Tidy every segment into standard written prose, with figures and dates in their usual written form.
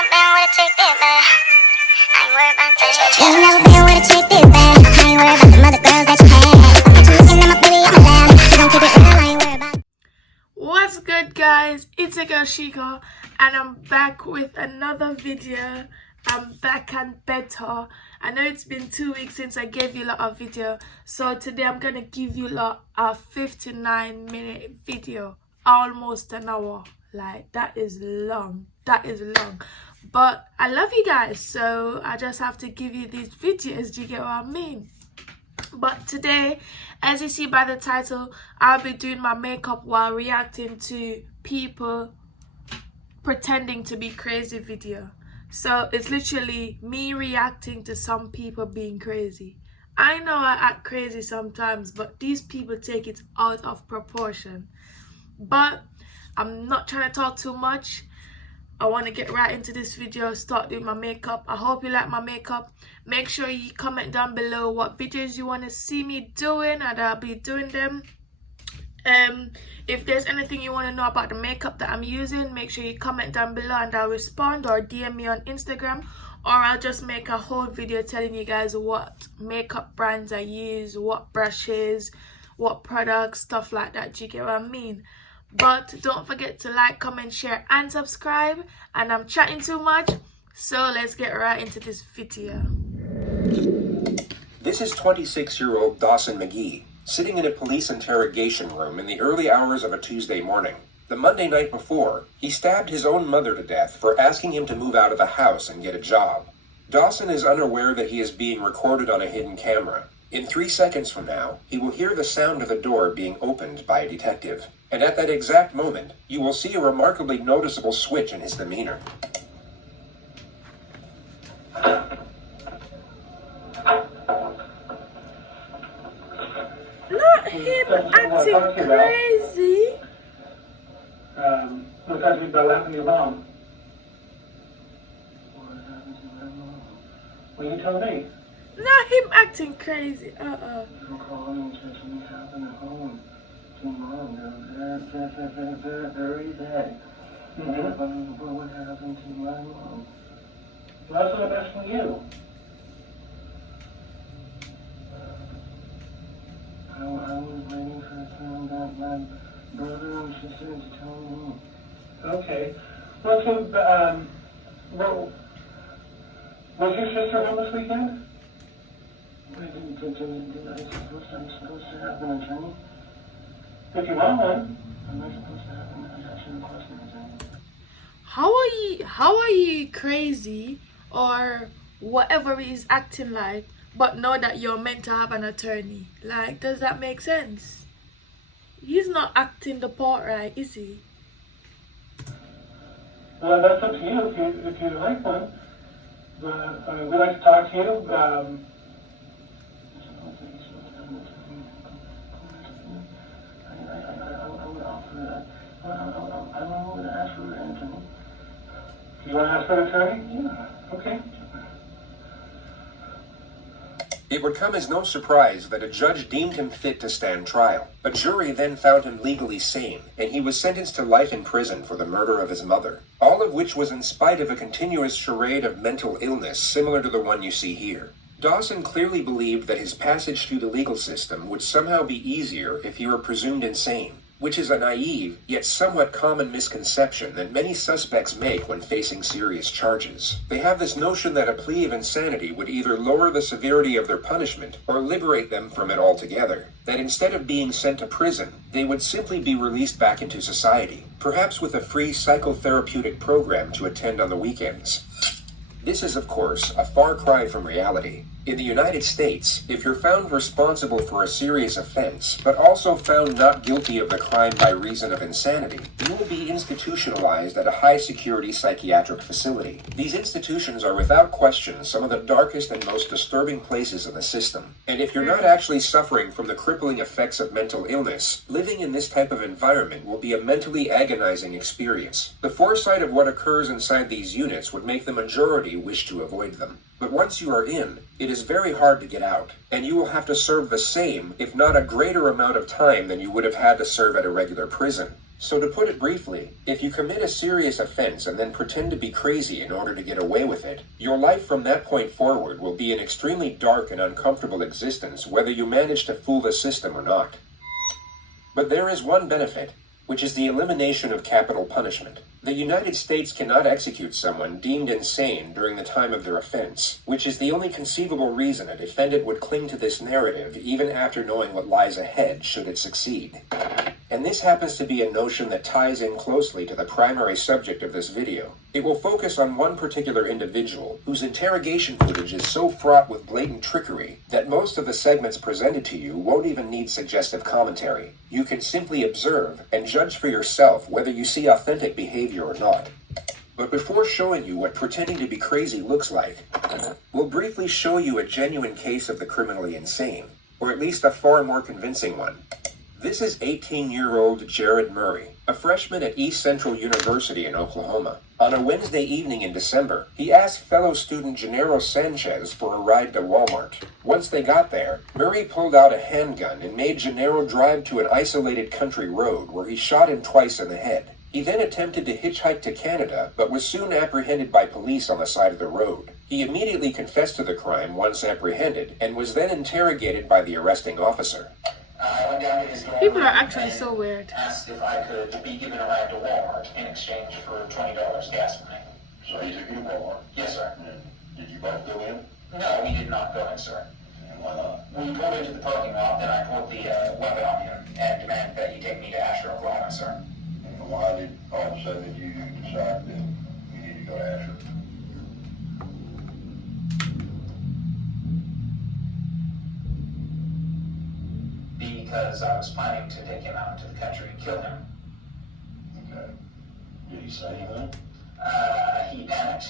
never been with a chick this bad. I ain't worried about that. You ain't never been with a chick this bad. I ain't worried about the mother girls that you had. I got you looking at my booty, I'ma laugh. You gon' keep it real, I ain't worried about. What's good, guys? It's your girl Sheika, and I'm back with another video. I'm back and better. I know it's been 2 weeks since I gave you a lot of video, so today I'm gonna give you a 59-minute video, almost an hour. Like, that is long, but I love you guys, so I just have to give you these videos. Do you get what I mean? But today, as you see by the title, I'll be doing my makeup while reacting to people pretending to be crazy video. So it's literally me reacting to some people being crazy. I know I act crazy sometimes, but these people take it out of proportion. But I'm not trying to talk too much. I want to get right into this video, start doing my makeup. I hope you like my makeup. Make sure you comment down below what videos you want to see me doing, and I'll be doing them. If there's anything you want to know about the makeup that I'm using, make sure you comment down below and I'll respond, or DM me on Instagram, or I'll just make a whole video telling you guys what makeup brands I use, what brushes, what products, stuff like that. Do you get what I mean? But don't forget to like, comment, share and subscribe. And I'm chatting too much, so let's get right into this video. This is 26-year-old Dawson McGee, sitting in a police interrogation room in the early hours of a Tuesday morning. The Monday night before, he stabbed his own mother to death for asking him to move out of the house and get a job. Dawson is unaware that he is being recorded on a hidden camera. In 3 seconds from now, he will hear the sound of the door being opened by a detective. And at that exact moment, you will see a remarkably noticeable switch in his demeanor. Not him acting crazy. What's happening about what happened to your mom? What happened to my mom? Well, you tell me. Not him acting crazy. You called and said something happened at home. To mom, very bad. What happened to my mom? Well, that's what I'm asking you. I was waiting for a sound about my brother and sister to tell me. Okay. Well, so, was your sister home this weekend? Wait, did I supposed to have an attorney? If you want one, am I supposed to have an actual question? How are you crazy or whatever he's acting like, but know that you're meant to have an attorney? Like, does that make sense? He's not acting the part right, is he? Well, that's up to you if you like one. But we'd like to talk to you. I'm going to ask for an attorney. You want to ask for an attorney? Yeah. Okay. It would come as no surprise that a judge deemed him fit to stand trial. A jury then found him legally sane, and he was sentenced to life in prison for the murder of his mother. All of which was in spite of a continuous charade of mental illness similar to the one you see here. Dawson clearly believed that his passage through the legal system would somehow be easier if he were presumed insane, which is a naive, yet somewhat common misconception that many suspects make when facing serious charges. They have this notion that a plea of insanity would either lower the severity of their punishment or liberate them from it altogether. That instead of being sent to prison, they would simply be released back into society, perhaps with a free psychotherapeutic program to attend on the weekends. This is, of course, a far cry from reality. In the United States, if you're found responsible for a serious offense, but also found not guilty of the crime by reason of insanity, you will be institutionalized at a high-security psychiatric facility. These institutions are without question some of the darkest and most disturbing places in the system. And if you're not actually suffering from the crippling effects of mental illness, living in this type of environment will be a mentally agonizing experience. The foresight of what occurs inside these units would make the majority wish to avoid them. But once you are in, it it is very hard to get out, and you will have to serve the same, if not a greater amount of time than you would have had to serve at a regular prison. So to put it briefly, if you commit a serious offense and then pretend to be crazy in order to get away with it, your life from that point forward will be an extremely dark and uncomfortable existence, whether you manage to fool the system or not. But there is one benefit, which is the elimination of capital punishment. The United States cannot execute someone deemed insane during the time of their offense, which is the only conceivable reason a defendant would cling to this narrative even after knowing what lies ahead should it succeed. And this happens to be a notion that ties in closely to the primary subject of this video. It will focus on one particular individual whose interrogation footage is so fraught with blatant trickery that most of the segments presented to you won't even need suggestive commentary. You can simply observe and judge for yourself whether you see authentic behavior or not. But before showing you what pretending to be crazy looks like, we'll briefly show you a genuine case of the criminally insane, or at least a far more convincing one. This is 18-year-old Jared Murray, a freshman at East Central University in Oklahoma. On a Wednesday evening in December, he asked fellow student Gennaro Sanchez for a ride to Walmart. Once they got there, Murray pulled out a handgun and made Gennaro drive to an isolated country road where he shot him twice in the head. He then attempted to hitchhike to Canada, but was soon apprehended by police on the side of the road. He immediately confessed to the crime once apprehended, and was then interrogated by the arresting officer. I went down to his dorm. People are actually so weird. Asked if I could be given a ride to Walmart in exchange for $20 gas money. So he took you to Walmart? Yes, sir. And did you both go in? No, we did not go in, sir. And why not? We pulled into the parking lot, then I pulled the weapon on him and demanded that he take me to Asher, Oklahoma, sir. And why did all of a sudden you decide that you need to go to Asher? Because I was planning to take him out into the country and kill him. Okay. Did he say anything? He panicked.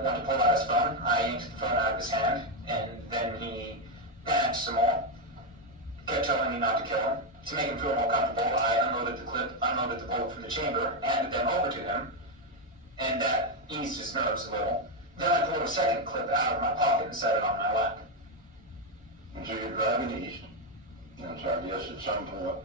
When he pulled out his phone, I yanked the phone out of his hand, and then he panicked some more. Kept telling me not to kill him. To make him feel more comfortable, I unloaded the bullet from the chamber, handed them over to him, and that eased his nerves a little. Then I pulled a second clip out of my pocket and set it on my lap. And so you're driving east. So I guess at some point,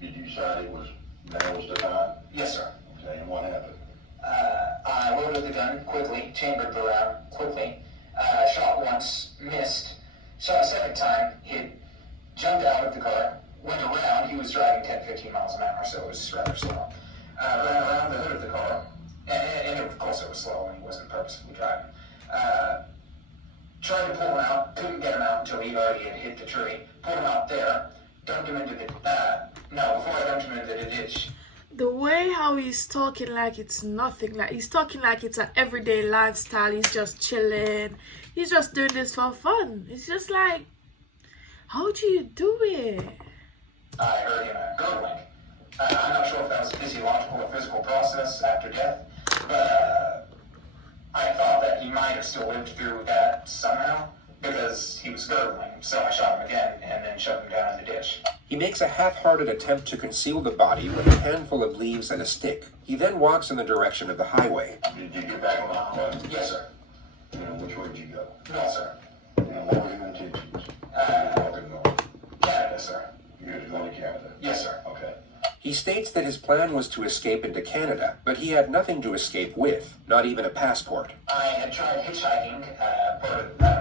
did you decide it was now was the time? Yes, sir. Okay, and what happened? I loaded the gun quickly, chambered the round quickly, shot once, missed, shot a second time, hit, jumped out of the car, went around. He was driving 10-15 miles an hour, so it was rather slow. Ran around the hood of the car, and of course it was slow and he wasn't purposefully driving. Tried to pull him out, couldn't get him out until he already had hit the tree. Pulled him out there, dumped him into the, before I dumped him into the ditch. The way how he's talking like it's nothing, like he's talking like it's an everyday lifestyle, he's just chilling, he's just doing this for fun. It's just like, how do you do it? I heard him gurgling. I'm not sure if that was a physiological or physical process after death, but I thought that he might have still lived through that somehow, because he was gurgling, so I shot him again and then shoved him down in the ditch. He makes a half-hearted attempt to conceal the body with a handful of leaves and a stick. He then walks in the direction of the highway. Did you get back on the highway? Yes, sir. And which way did you go? No, sir. And what were your intentions? Walking north. Canada, sir. You were going to Canada? Yes, sir. Okay. He states that his plan was to escape into Canada, but he had nothing to escape with, not even a passport. I had tried hitchhiking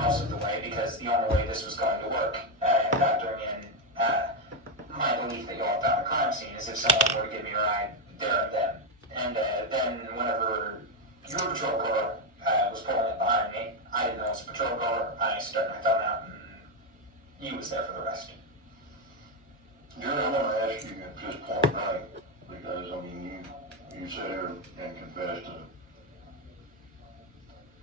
most of the way because the only way this was going to work, and factoring in my belief that y'all found a crime scene, is if someone were to give me a ride there and then. And then whenever your patrol car was pulling in behind me, I didn't know it was a patrol car. I stuck my thumb out and he was there for the rest. Jerry, I want to ask you at this point blank, because, I mean, you sit here and confessed to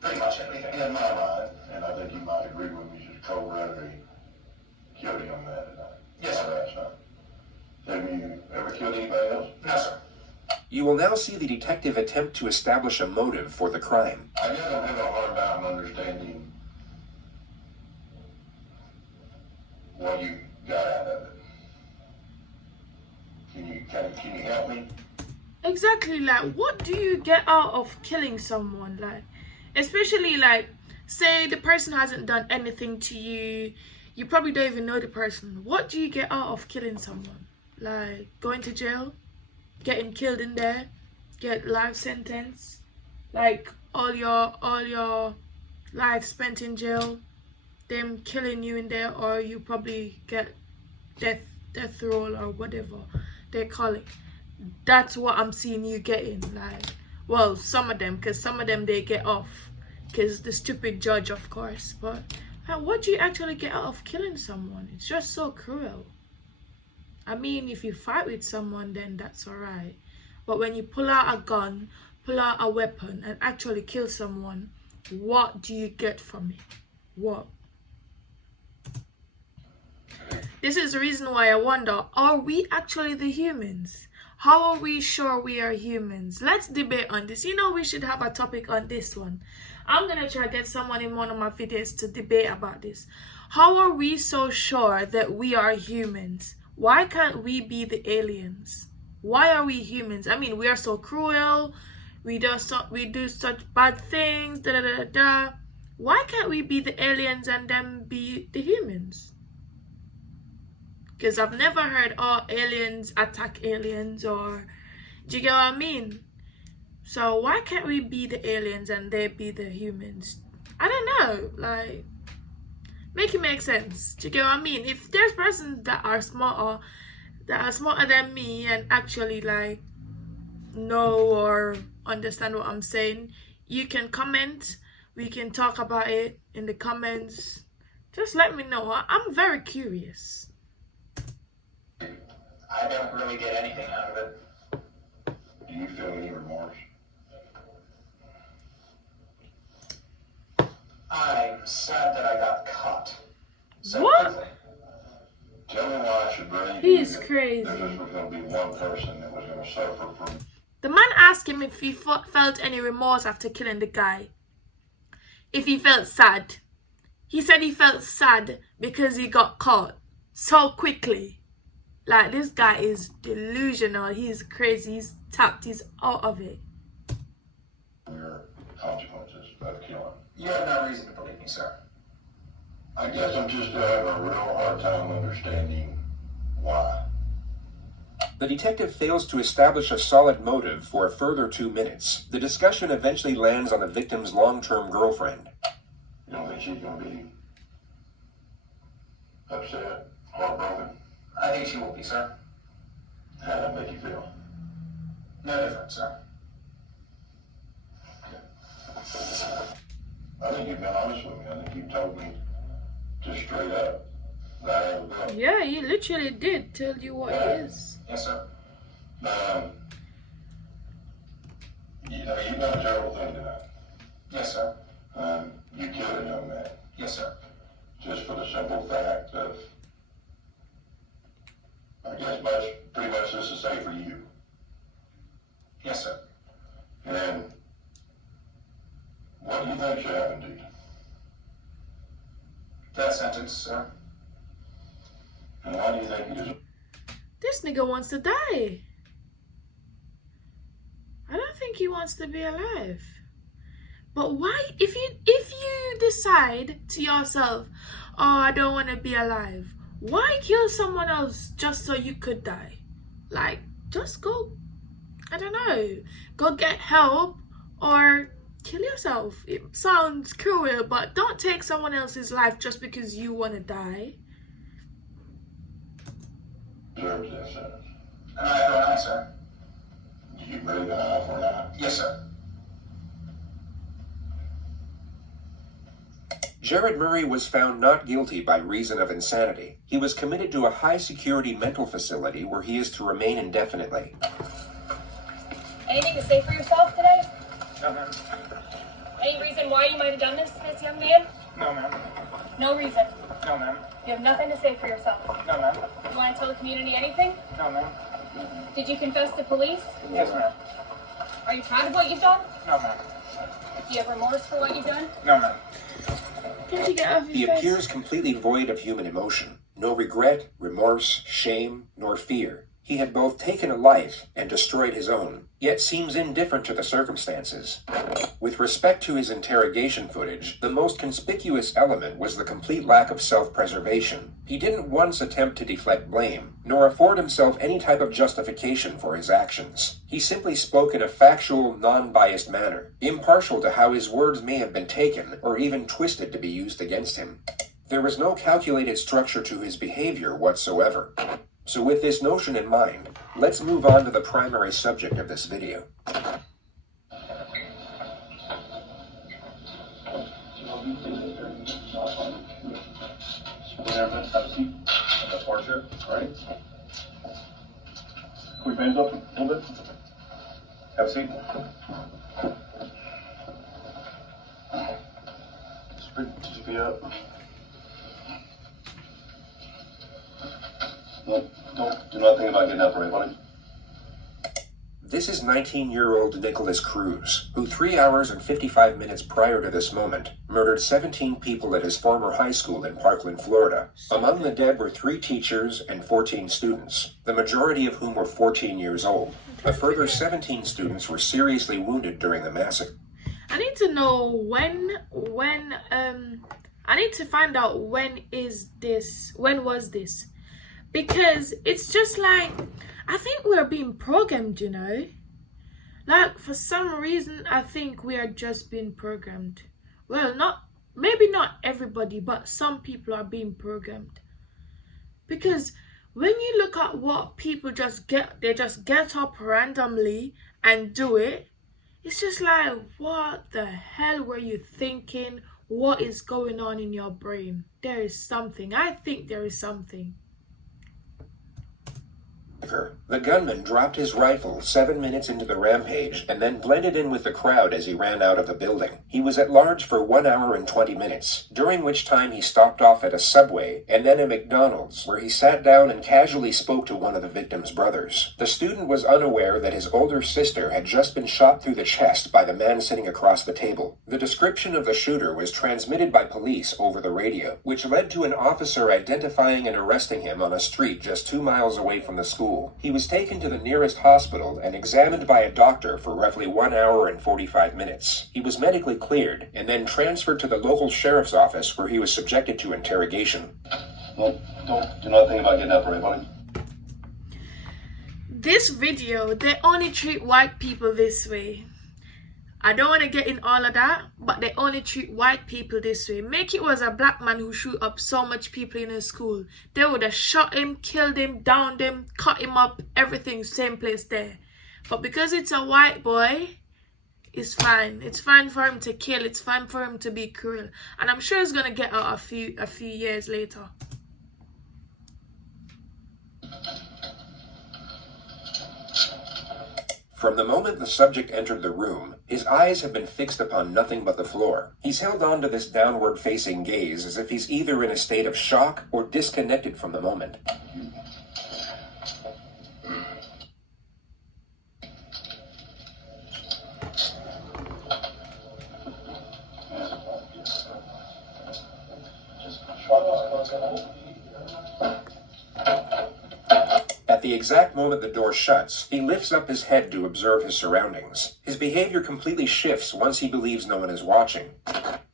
pretty much everything. In my mind, and I think you might agree with me, just cold-bloodedly killed him on that night. Yes, sir. Have you ever killed anybody else? No, sir. You will now see the detective attempt to establish a motive for the crime. I guess I'm having a hard time understanding what you got out of it. Can you help me? Exactly, like what do you get out of killing someone? Like, especially like say the person hasn't done anything to you, you probably don't even know the person. What do you get out of killing someone? Like going to jail, getting killed in there, get life sentence, like all your life spent in jail, them killing you in there, or you probably get death roll or whatever they call it. That's what I'm seeing you getting. Like, well, some of them, because some of them they get off because the stupid judge, of course. But what do you actually get out of killing someone? It's just so cruel. I mean, if you fight with someone, then that's alright. But when you pull out a gun, pull out a weapon, and actually kill someone, what do you get from it? What? This is the reason why I wonder, are we actually the humans? How are we sure we are humans? Let's debate on this. You know, we should have a topic on this one. I'm going to try to get someone in one of my videos to debate about this. How are we so sure that we are humans? Why can't we be the aliens? Why are we humans? I mean, we are so cruel. We do such bad things. Why can't we be the aliens and them be the humans? Because I've never heard, oh, aliens attack aliens, or, do you get what I mean? So why can't we be the aliens and they be the humans? I don't know, like, make it make sense. Do you get what I mean? If there's persons that are smarter than me and actually like know or understand what I'm saying, you can comment. We can talk about it in the comments. Just let me know. I'm very curious. I don't really get anything out of it. Do you feel any remorse? I'm sad that I got caught. So What? quickly. Tell me why I should believe He's you that crazy. there was going to be one person that was going to suffer from. The man asked him if he felt any remorse after killing the guy. If he felt sad. He said he felt sad because he got caught so quickly. Like, this guy is delusional. He's crazy. He's tapped. He's out of it. Your consequences of killing. You have no reason to believe me, sir. I guess I'm just having a real hard time understanding why. The detective fails to establish a solid motive for a further 2 minutes. The discussion eventually lands on the victim's long-term girlfriend. You don't think she's going to be upset, heartbroken? I think she will be, sir. How'd that make you feel? No different, sir. I think you've been honest with me. I think you've told me just straight up that I ain't good. Yeah, he literally did tell you what it is. Yes, sir. You know, you've done a terrible thing tonight. Yes, sir. You killed a young man Yes, sir. just for the simple fact of, I guess pretty much this is safe for you. Yes, sir. And what do you think should happen to you? Death sentence, sir. And why do you think you deserve? This nigga wants to die. I don't think he wants to be alive. But why, if you decide to yourself, oh, I don't want to be alive, why kill someone else just so you could die? Like, just go, I don't know, go get help or kill yourself. It sounds cruel, but don't take someone else's life just because you want to die. Deserves that sentence. An eye for an eye, sir. Do you believe an eye for an eye? Yes, sir. Jared Murray was found not guilty by reason of insanity. He was committed to a high-security mental facility where he is to remain indefinitely. Anything to say for yourself today? No, ma'am. Any reason why you might have done this to this young man? No, ma'am. No reason. No, ma'am. You have nothing to say for yourself. No, ma'am. You want to tell the community anything? No, ma'am. Did you confess to police? Yes, ma'am. Are you proud of what you've done? No, ma'am. Do you have remorse for what you've done? No, ma'am. Can't you get off He your face? appears completely void of human emotion. No regret, remorse, shame, nor fear. He had both taken a life and destroyed his own, yet seems indifferent to the circumstances. With respect to his interrogation footage, the most conspicuous element was the complete lack of self-preservation. He didn't once attempt to deflect blame, nor afford himself any type of justification for his actions. He simply spoke in a factual, non-biased manner, impartial to how his words may have been taken or even twisted to be used against him. There was no calculated structure to his behavior whatsoever. So with this notion in mind, let's move on to the primary subject of this video. Have a seat. That's hardship, right? Put your hands up a little bit. Have a seat. Did you feet up? No, don't do nothing about getting up, right, buddy? This is 19-year-old Nicholas Cruz, who 3 hours and 55 minutes prior to this moment murdered 17 people at his former high school in Parkland, Florida. Among the dead were 3 teachers and 14 students, the majority of whom were 14 years old. A further 17 students were seriously wounded during the massacre. I need to know when I need to find out when was this? Because it's just like, I think we're being programmed, you know? Like, for some reason, I think we are just being programmed. Well, maybe not everybody, but some people are being programmed. Because when you look at what people they just get up randomly and do it, it's just like, what the hell were you thinking? What is going on in your brain? There is something. I think there is something. The gunman dropped his rifle 7 minutes into the rampage and then blended in with the crowd as he ran out of the building. He was at large for 1 hour and 20 minutes, during which time he stopped off at a Subway and then a McDonald's, where he sat down and casually spoke to one of the victim's brothers. The student was unaware that his older sister had just been shot through the chest by the man sitting across the table. The description of the shooter was transmitted by police over the radio, which led to an officer identifying and arresting him on a street just 2 miles away from the school. He was taken to the nearest hospital and examined by a doctor for roughly 1 hour and 45 minutes. He was medically cleared and then transferred to the local sheriff's office where he was subjected to interrogation. Well, don't do nothing about getting up, right, buddy? This video, they only treat white people this way. I don't want to get in all of that, but they only treat white people this way. Make it was a black man who shoot up so much people in a school. They would have shot him, killed him, downed him, cut him up, everything, same place there. But because it's a white boy, it's fine. It's fine for him to kill. It's fine for him to be cruel. And I'm sure he's going to get out a few years later. From the moment the subject entered the room, his eyes have been fixed upon nothing but the floor. He's held on to this downward-facing gaze as if he's either in a state of shock or disconnected from the moment. At the exact moment the door shuts, he lifts up his head to observe his surroundings. His behavior completely shifts once he believes no one is watching.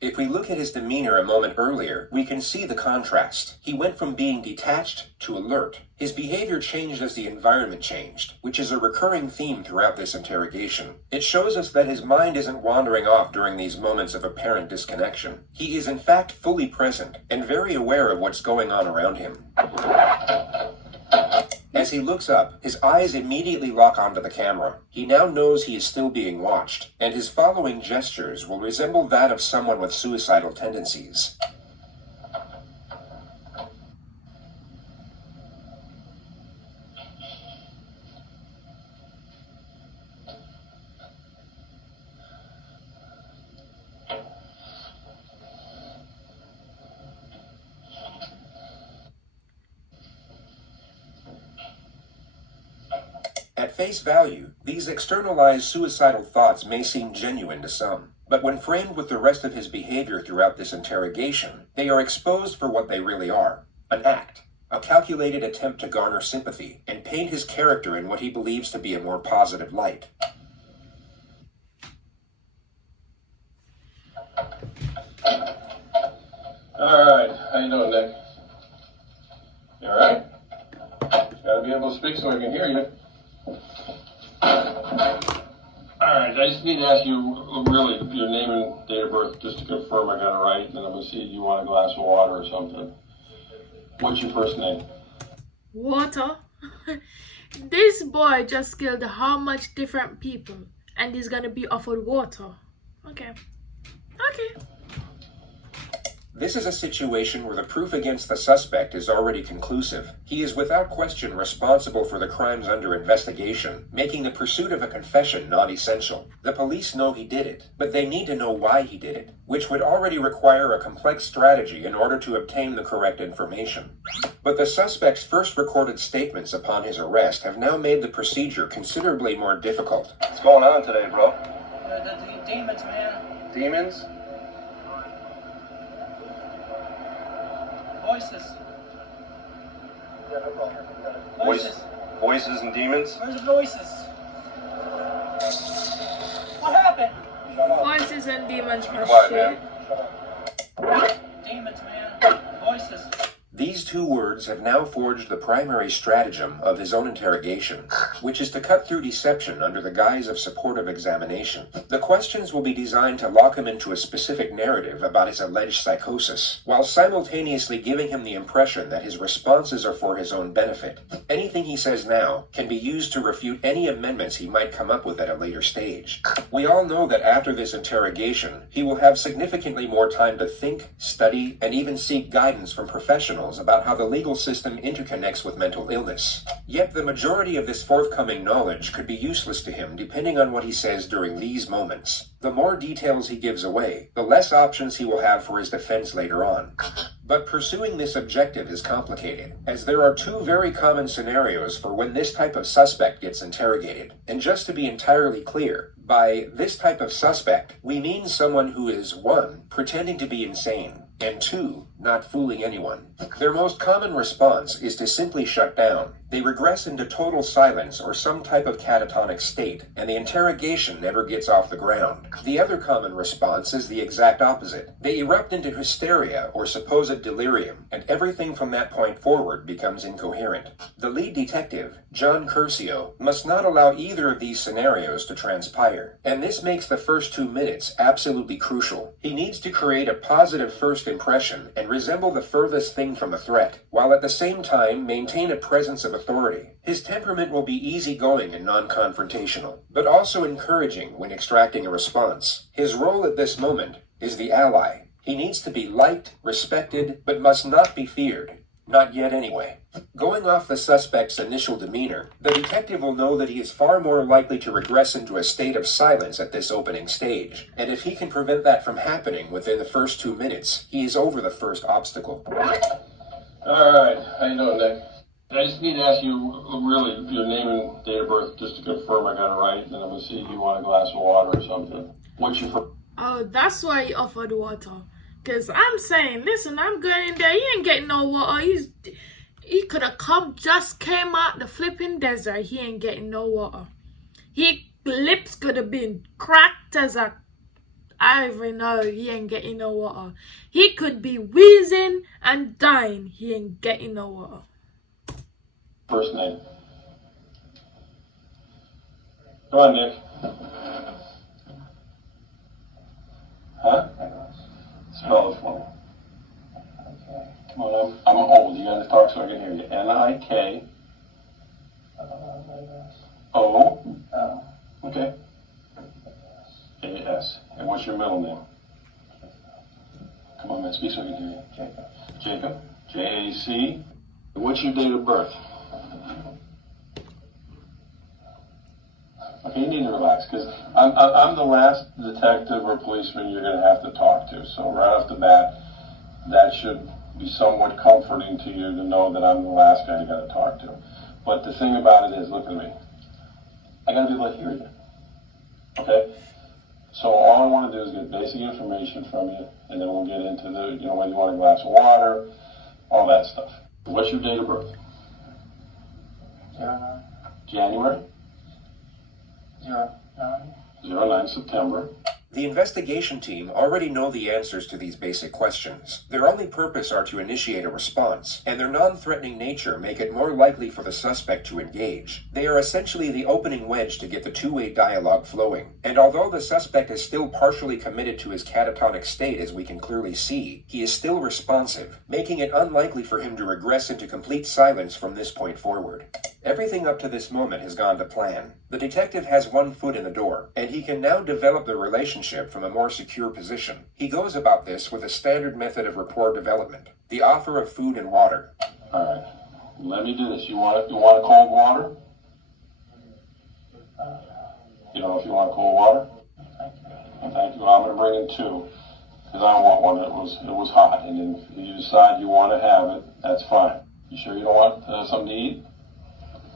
If we look at his demeanor a moment earlier, we can see the contrast. He went from being detached to alert. His behavior changed as the environment changed, which is a recurring theme throughout this interrogation. It shows us that his mind isn't wandering off during these moments of apparent disconnection. He is in fact fully present and very aware of what's going on around him. As he looks up, his eyes immediately lock onto the camera. He now knows he is still being watched, and his following gestures will resemble that of someone with suicidal tendencies. At face value, these externalized suicidal thoughts may seem genuine to some, but when framed with the rest of his behavior throughout this interrogation, they are exposed for what they really are, an act. a calculated attempt to garner sympathy and paint his character in what he believes to be a more positive light. Alright, how you doing, Nick? You alright? Gotta be able to speak so I can hear you. Alright, I just need to ask you really your name and date of birth just to confirm I got it right, and then I'm gonna see if you want a glass of water or something. What's your first name? Water? This boy just killed how much different people and he's gonna be offered water. Okay. This is a situation where the proof against the suspect is already conclusive. He is without question responsible for the crimes under investigation, making the pursuit of a confession non-essential. The police know he did it, but they need to know why he did it, which would already require a complex strategy in order to obtain the correct information. But the suspect's first recorded statements upon his arrest have now made the procedure considerably more difficult. What's going on today, bro? The demons, man. Demons? Voices. Voices. Voices and demons? Where's the voices? What happened? Voices and demons are Quiet, shit. man. Demons, man. Voices. These two words have now forged the primary stratagem of his own interrogation, which is to cut through deception under the guise of supportive examination. The questions will be designed to lock him into a specific narrative about his alleged psychosis, while simultaneously giving him the impression that his responses are for his own benefit. Anything he says now can be used to refute any amendments he might come up with at a later stage. We all know that after this interrogation, he will have significantly more time to think, study, and even seek guidance from professionals about how the legal system interconnects with mental illness. Yet the majority of this forthcoming knowledge could be useless to him depending on what he says during these moments. The more details he gives away, the less options he will have for his defense later on. But pursuing this objective is complicated, as there are two very common scenarios for when this type of suspect gets interrogated. And just to be entirely clear, by this type of suspect, we mean someone who is 1. Pretending to be insane, and 2. Not fooling anyone. Their most common response is to simply shut down. They regress into total silence or some type of catatonic state, and the interrogation never gets off the ground. The other common response is the exact opposite. They erupt into hysteria or supposed delirium, and everything from that point forward becomes incoherent. The lead detective, John Curcio, must not allow either of these scenarios to transpire, and this makes the first 2 minutes absolutely crucial. He needs to create a positive first impression and resemble the furthest thing from a threat, while at the same time maintain a presence of authority. His temperament will be easygoing and non-confrontational, but also encouraging when extracting a response. His role at this moment is the ally. He needs to be liked, respected, but must not be feared. Not yet, anyway. Going off the suspect's initial demeanor, the detective will know that he is far more likely to regress into a state of silence at this opening stage, and if he can prevent that from happening within the first 2 minutes, he is over the first obstacle. Alright, how you doing, Nick? I just need to ask you really your name and date of birth just to confirm I got it right, and then I'm gonna see if you want a glass of water or something. What's your first? Oh, that's why he offered water. Cause I'm saying, listen, I'm going in there. He ain't getting no water. He could have just came out the flipping desert. He ain't getting no water. His lips could have been cracked as a, I don't even know. He ain't getting no water. He could be wheezing and dying. He ain't getting no water. First name. Come on, Nick. Huh? Spell it for me. Okay. Come on, I'm old. You gotta talk so I can hear you. N-I-K. O. Okay. A-S. And what's your middle name? Come on, man. Speak so I can hear you. Jacob. Jacob. J-A-C. What's your date of birth? Okay, you need to relax, because I'm the last detective or policeman you're going to have to talk to. So right off the bat, that should be somewhat comforting to you to know that I'm the last guy you got to talk to. But the thing about it is, look at me. I got to be able to hear you. Okay? So all I want to do is get basic information from you, and then we'll get into the, whether you want a glass of water, all that stuff. What's your date of birth? January? 09 September. The investigation team already know the answers to these basic questions. Their only purpose are to initiate a response, and their non-threatening nature make it more likely for the suspect to engage. They are essentially the opening wedge to get the two-way dialogue flowing. And although the suspect is still partially committed to his catatonic state, as we can clearly see, he is still responsive, making it unlikely for him to regress into complete silence from this point forward. Everything up to this moment has gone to plan. The detective has one foot in the door, and he can now develop the relationship from a more secure position. He goes about this with a standard method of rapport development, the offer of food and water. All right, let me do this. You want cold water? You know if you want cold water? Thank you. I'm going to bring in 2, because I don't want one that was hot. And if you decide you want to have it, that's fine. You sure you don't want something to eat?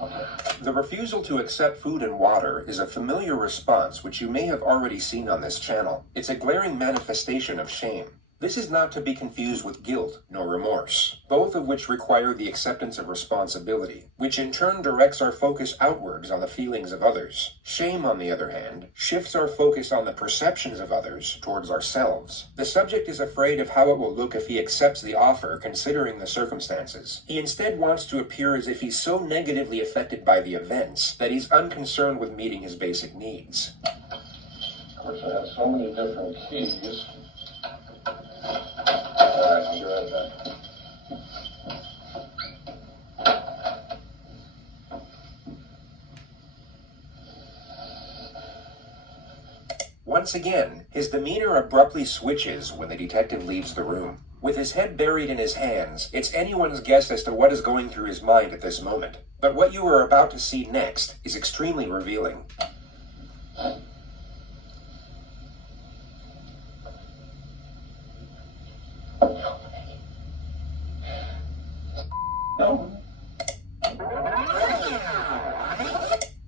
Okay. The refusal to accept food and water is a familiar response which you may have already seen on this channel. It's a glaring manifestation of shame. This is not to be confused with guilt nor remorse, both of which require the acceptance of responsibility, which in turn directs our focus outwards on the feelings of others. Shame, on the other hand, shifts our focus on the perceptions of others towards ourselves. The subject is afraid of how it will look if he accepts the offer considering the circumstances. He instead wants to appear as if he's so negatively affected by the events that he's unconcerned with meeting his basic needs. Of course, I have so many different keys. Alright, I'll be right back. Once again, his demeanor abruptly switches when the detective leaves the room. With his head buried in his hands, it's anyone's guess as to what is going through his mind at this moment. But what you are about to see next is extremely revealing.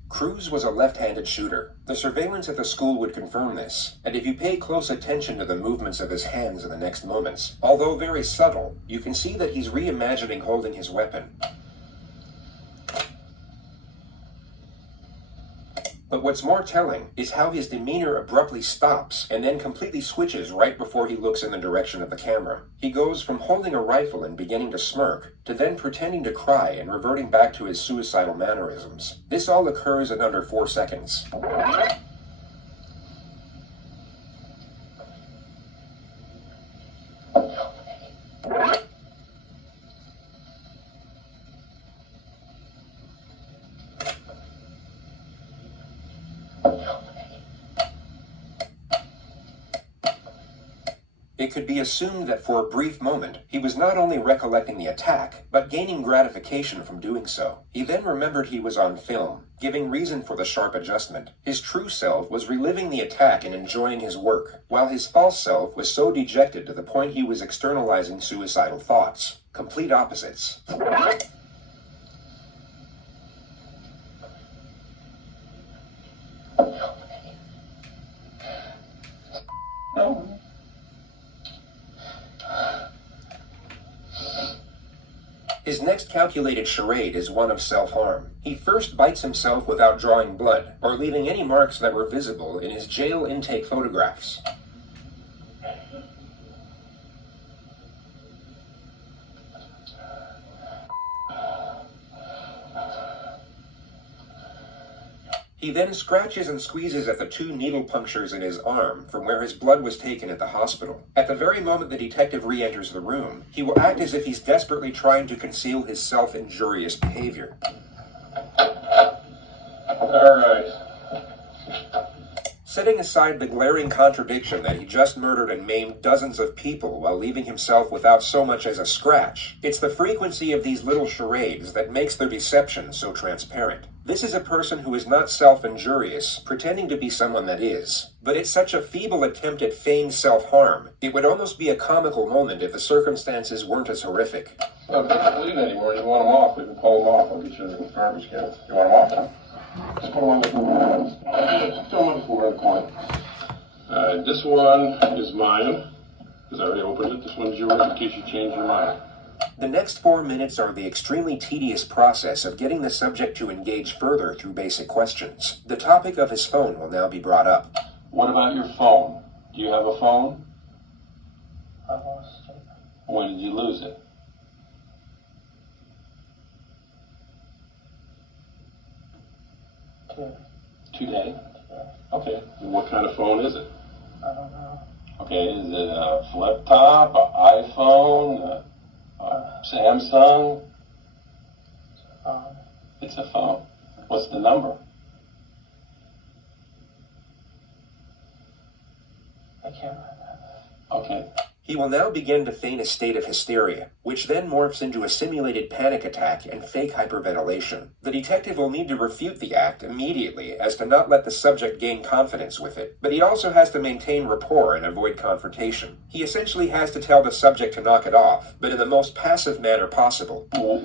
Cruz was a left-handed shooter. The surveillance at the school would confirm this, and if you pay close attention to the movements of his hands in the next moments, although very subtle, you can see that he's reimagining holding his weapon. But what's more telling is how his demeanor abruptly stops and then completely switches right before he looks in the direction of the camera. He goes from holding a rifle and beginning to smirk to then pretending to cry and reverting back to his suicidal mannerisms. This all occurs in under 4 seconds. It could be assumed that for a brief moment, he was not only recollecting the attack, but gaining gratification from doing so. He then remembered he was on film, giving reason for the sharp adjustment. His true self was reliving the attack and enjoying his work, while his false self was so dejected to the point he was externalizing suicidal thoughts. Complete opposites. His next calculated charade is one of self-harm. He first bites himself without drawing blood, or leaving any marks that were visible in his jail intake photographs. He then scratches and squeezes at the 2 needle punctures in his arm from where his blood was taken at the hospital. At the very moment the detective re-enters the room, he will act as if he's desperately trying to conceal his self-injurious behavior. All right. Setting aside the glaring contradiction that he just murdered and maimed dozens of people while leaving himself without so much as a scratch, it's the frequency of these little charades that makes their deception so transparent. This is a person who is not self-injurious, pretending to be someone that is. But it's such a feeble attempt at feigned self-harm, it would almost be a comical moment if the circumstances weren't as horrific. Well, if you don't believe anymore, you want them off, we can pull them off. I'll get you a garbage can. You want them off? Just put them on the floor. Just throw them on the floor in the corner. This one is mine, because I already opened it. This one's yours in case you change your mind. The next 4 minutes are the extremely tedious process of getting the subject to engage further through basic questions. The topic of his phone will now be brought up. What about your phone? Do you have a phone? I lost it. When did you lose it? Today? Okay. What kind of phone is it? I don't know. Okay, is it a flip top, an iPhone, a Samsung? It's a phone. What's the number? I can't remember. Okay. He will now begin to feign a state of hysteria, which then morphs into a simulated panic attack and fake hyperventilation. The detective will need to refute the act immediately as to not let the subject gain confidence with it, but he also has to maintain rapport and avoid confrontation. He essentially has to tell the subject to knock it off, but in the most passive manner possible. I can't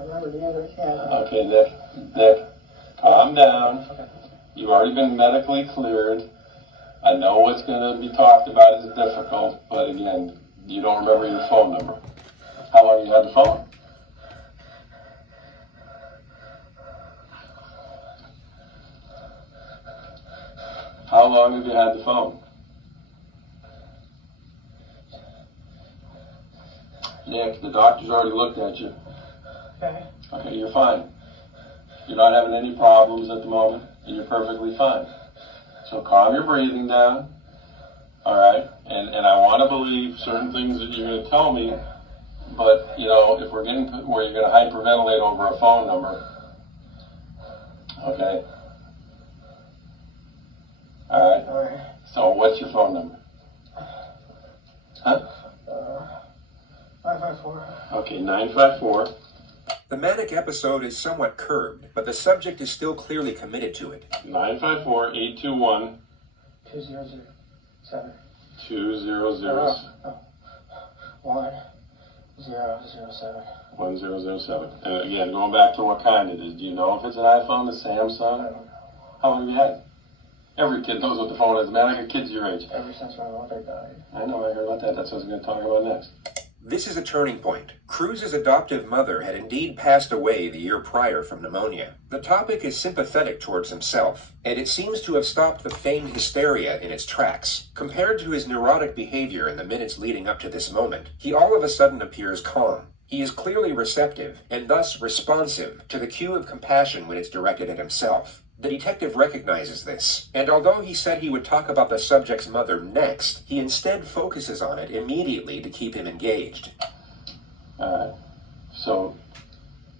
remember the other. Okay, Nick, calm down. You've already been medically cleared. I know what's going to be talked about is difficult, but again, you don't remember your phone number. How long you had the phone? How long have you had the phone? Nick, the doctor's already looked at you. Okay. Okay, you're fine. You're not having any problems at the moment, and you're perfectly fine. So calm your breathing down, all right? And I want to believe certain things that you're going to tell me, but, you know, if we're getting to where you're going to hyperventilate over a phone number, okay? All right? All right. So what's your phone number? Huh? 954. Okay, 954. The manic episode is somewhat curbed, but the subject is still clearly committed to it. 954-821. 2007. 2007. 1007. 1007. And again, going back to what kind it is, do you know if it's an iPhone, a Samsung? I don't know. How long have you had it? Every kid knows what the phone is, man. I got kids your age. Ever since my mother died. I know, I heard about that. That's what I was going to talk about next. This is a turning point. Cruz's adoptive mother had indeed passed away the year prior from pneumonia. The topic is sympathetic towards himself, and it seems to have stopped the feigned hysteria in its tracks. Compared to his neurotic behavior in the minutes leading up to this moment, he all of a sudden appears calm. He is clearly receptive, and thus responsive, to the cue of compassion when it's directed at himself. The detective recognizes this, and although he said he would talk about the subject's mother next, he instead focuses on it immediately to keep him engaged. So,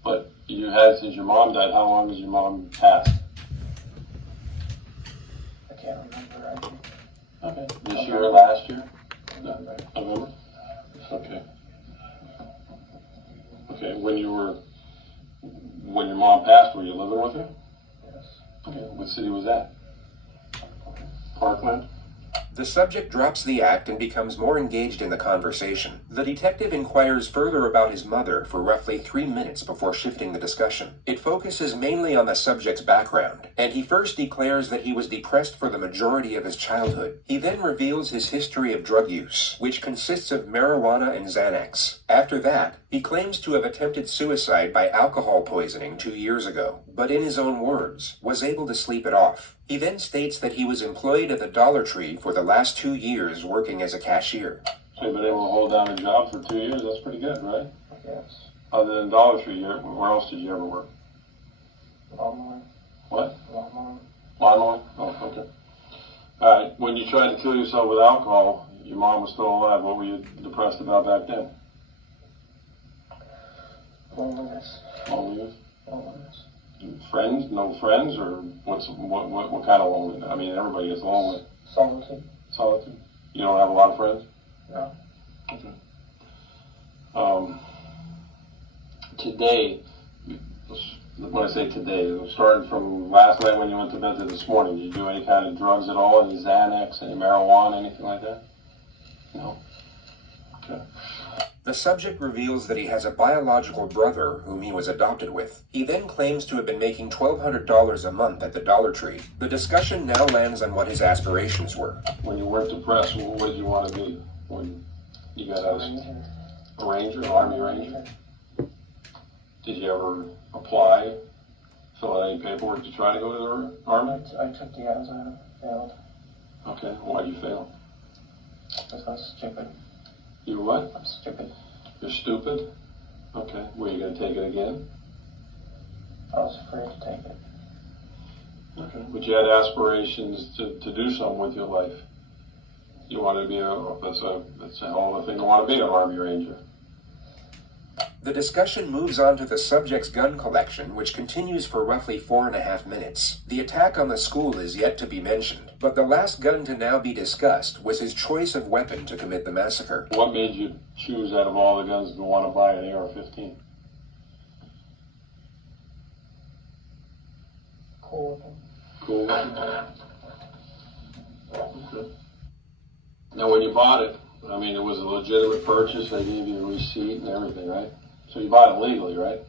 but you had since your mom died, how long has your mom passed? I can't remember. Okay. This year or last year? No. November? Okay. Okay, when your mom passed, were you living with her? Yes. Okay, what city was that? Parkland? The subject drops the act and becomes more engaged in the conversation. The detective inquires further about his mother for roughly 3 minutes before shifting the discussion. It focuses mainly on the subject's background, and he first declares that he was depressed for the majority of his childhood. He then reveals his history of drug use, which consists of marijuana and Xanax. After that, he claims to have attempted suicide by alcohol poisoning 2 years ago, but in his own words, was able to sleep it off. He then states that he was employed at the Dollar Tree for the last 2 years working as a cashier. So you've been able to hold down a job for 2 years, that's pretty good, right? Yes. Other than Dollar Tree, where else did you ever work? Lawnmower. What? Lawnmower. Lawnmower? Oh, okay. All right, when you tried to kill yourself with alcohol, your mom was still alive. What were you depressed about back then? Loneliness. Loneliness? Loneliness. Friends? No friends? Or what kind of loneliness? I mean, everybody gets lonely. Solitude. Solitude? You don't have a lot of friends? No. Okay. Today, when I say today, starting from last night when you went to bed to this morning, did you do any kind of drugs at all? Any Xanax, any marijuana, anything like that? No? Okay. The subject reveals that he has a biological brother whom he was adopted with. He then claims to have been making $1,200 a month at the Dollar Tree. The discussion now lands on what his aspirations were. When you weren't depressed, what did you want to be when you got out of school? A ranger, an Army Ranger? Did you ever apply, fill out any paperwork to try to go to the Army? I took the exam, failed. Okay, why'd you fail? Because I was stupid. You what? I'm stupid. You're stupid? Okay, were you going to take it again? I was afraid to take it. Okay, but you had aspirations to do something with your life. You wanted to be that's a hell of a thing to want to be an Army Ranger. The discussion moves on to the subject's gun collection, which continues for roughly 4.5 minutes. The attack on the school is yet to be mentioned, but the last gun to now be discussed was his choice of weapon to commit the massacre. What made you choose out of all the guns to want to buy an AR-15? Cool with him. Cool. Okay. Now, when you bought it, I mean, it was a legitimate purchase. They gave you a receipt and everything, right? So you bought it legally, right?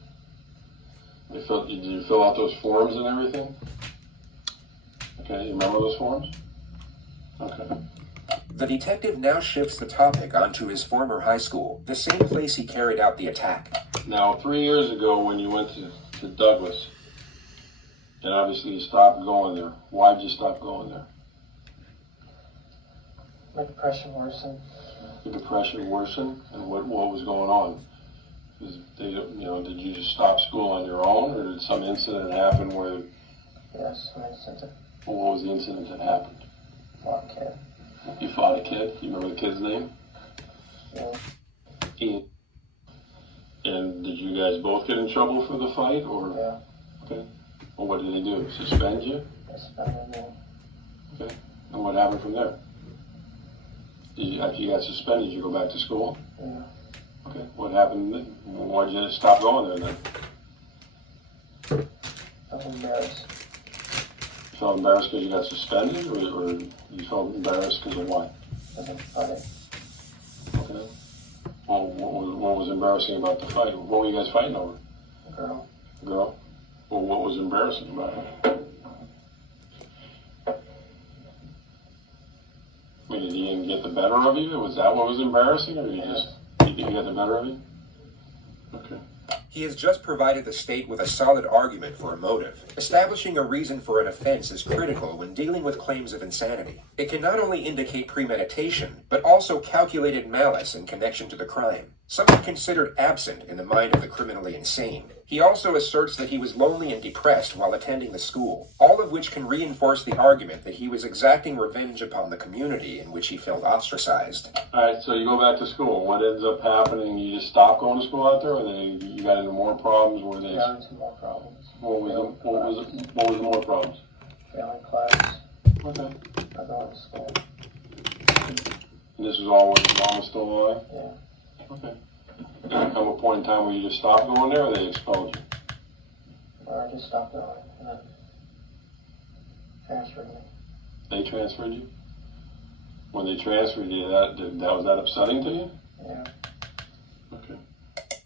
Did you fill out those forms and everything? Okay, you remember those forms? Okay. The detective now shifts the topic onto his former high school, the same place he carried out the attack. Now, 3 years ago when you went to Douglas, and obviously you stopped going there, why'd you stop going there? My depression worsened. The depression worsened, and what was going on? Did you just stop school on your own, or did some incident happen where? Yes, some incident. Well, what was the incident that happened? Fought a kid. You fought a kid. You remember the kid's name? Yeah. Ian. And did you guys both get in trouble for the fight, or? Yeah. Okay. Well, what did they do? Suspend you? They suspended me. Okay. And what happened from there? After you got suspended, you go back to school? Yeah. Okay. What happened then? Why'd you stop going there then? I was embarrassed. You felt embarrassed because you got suspended, or you felt embarrassed because of what? Because of the fight. Okay. Well, what was embarrassing about the fight? What were you guys fighting over? A girl. Girl? Well, what was embarrassing about it? I mean, did he even get the better of you? Was that what was embarrassing, or you get the better of you? Okay. He has just provided the state with a solid argument for a motive. Establishing a reason for an offense is critical when dealing with claims of insanity. It can not only indicate premeditation, but also calculated malice in connection to the crime, something considered absent in the mind of the criminally insane. He also asserts that he was lonely and depressed while attending the school, all of which can reinforce the argument that he was exacting revenge upon the community in which he felt ostracized. Alright, so you go back to school. What ends up happening? You just stop going to school out there, or you got into more problems? Got into more problems. What was the more problems? Failing class. Okay. Not going to school. And this was all when your mom was still alive? Yeah. Okay. Did there come a point in time where you just stopped going there, or they expelled you? Or I just stopped going and then transferred me. They transferred you? When they transferred you, was that upsetting to you? Yeah. Okay.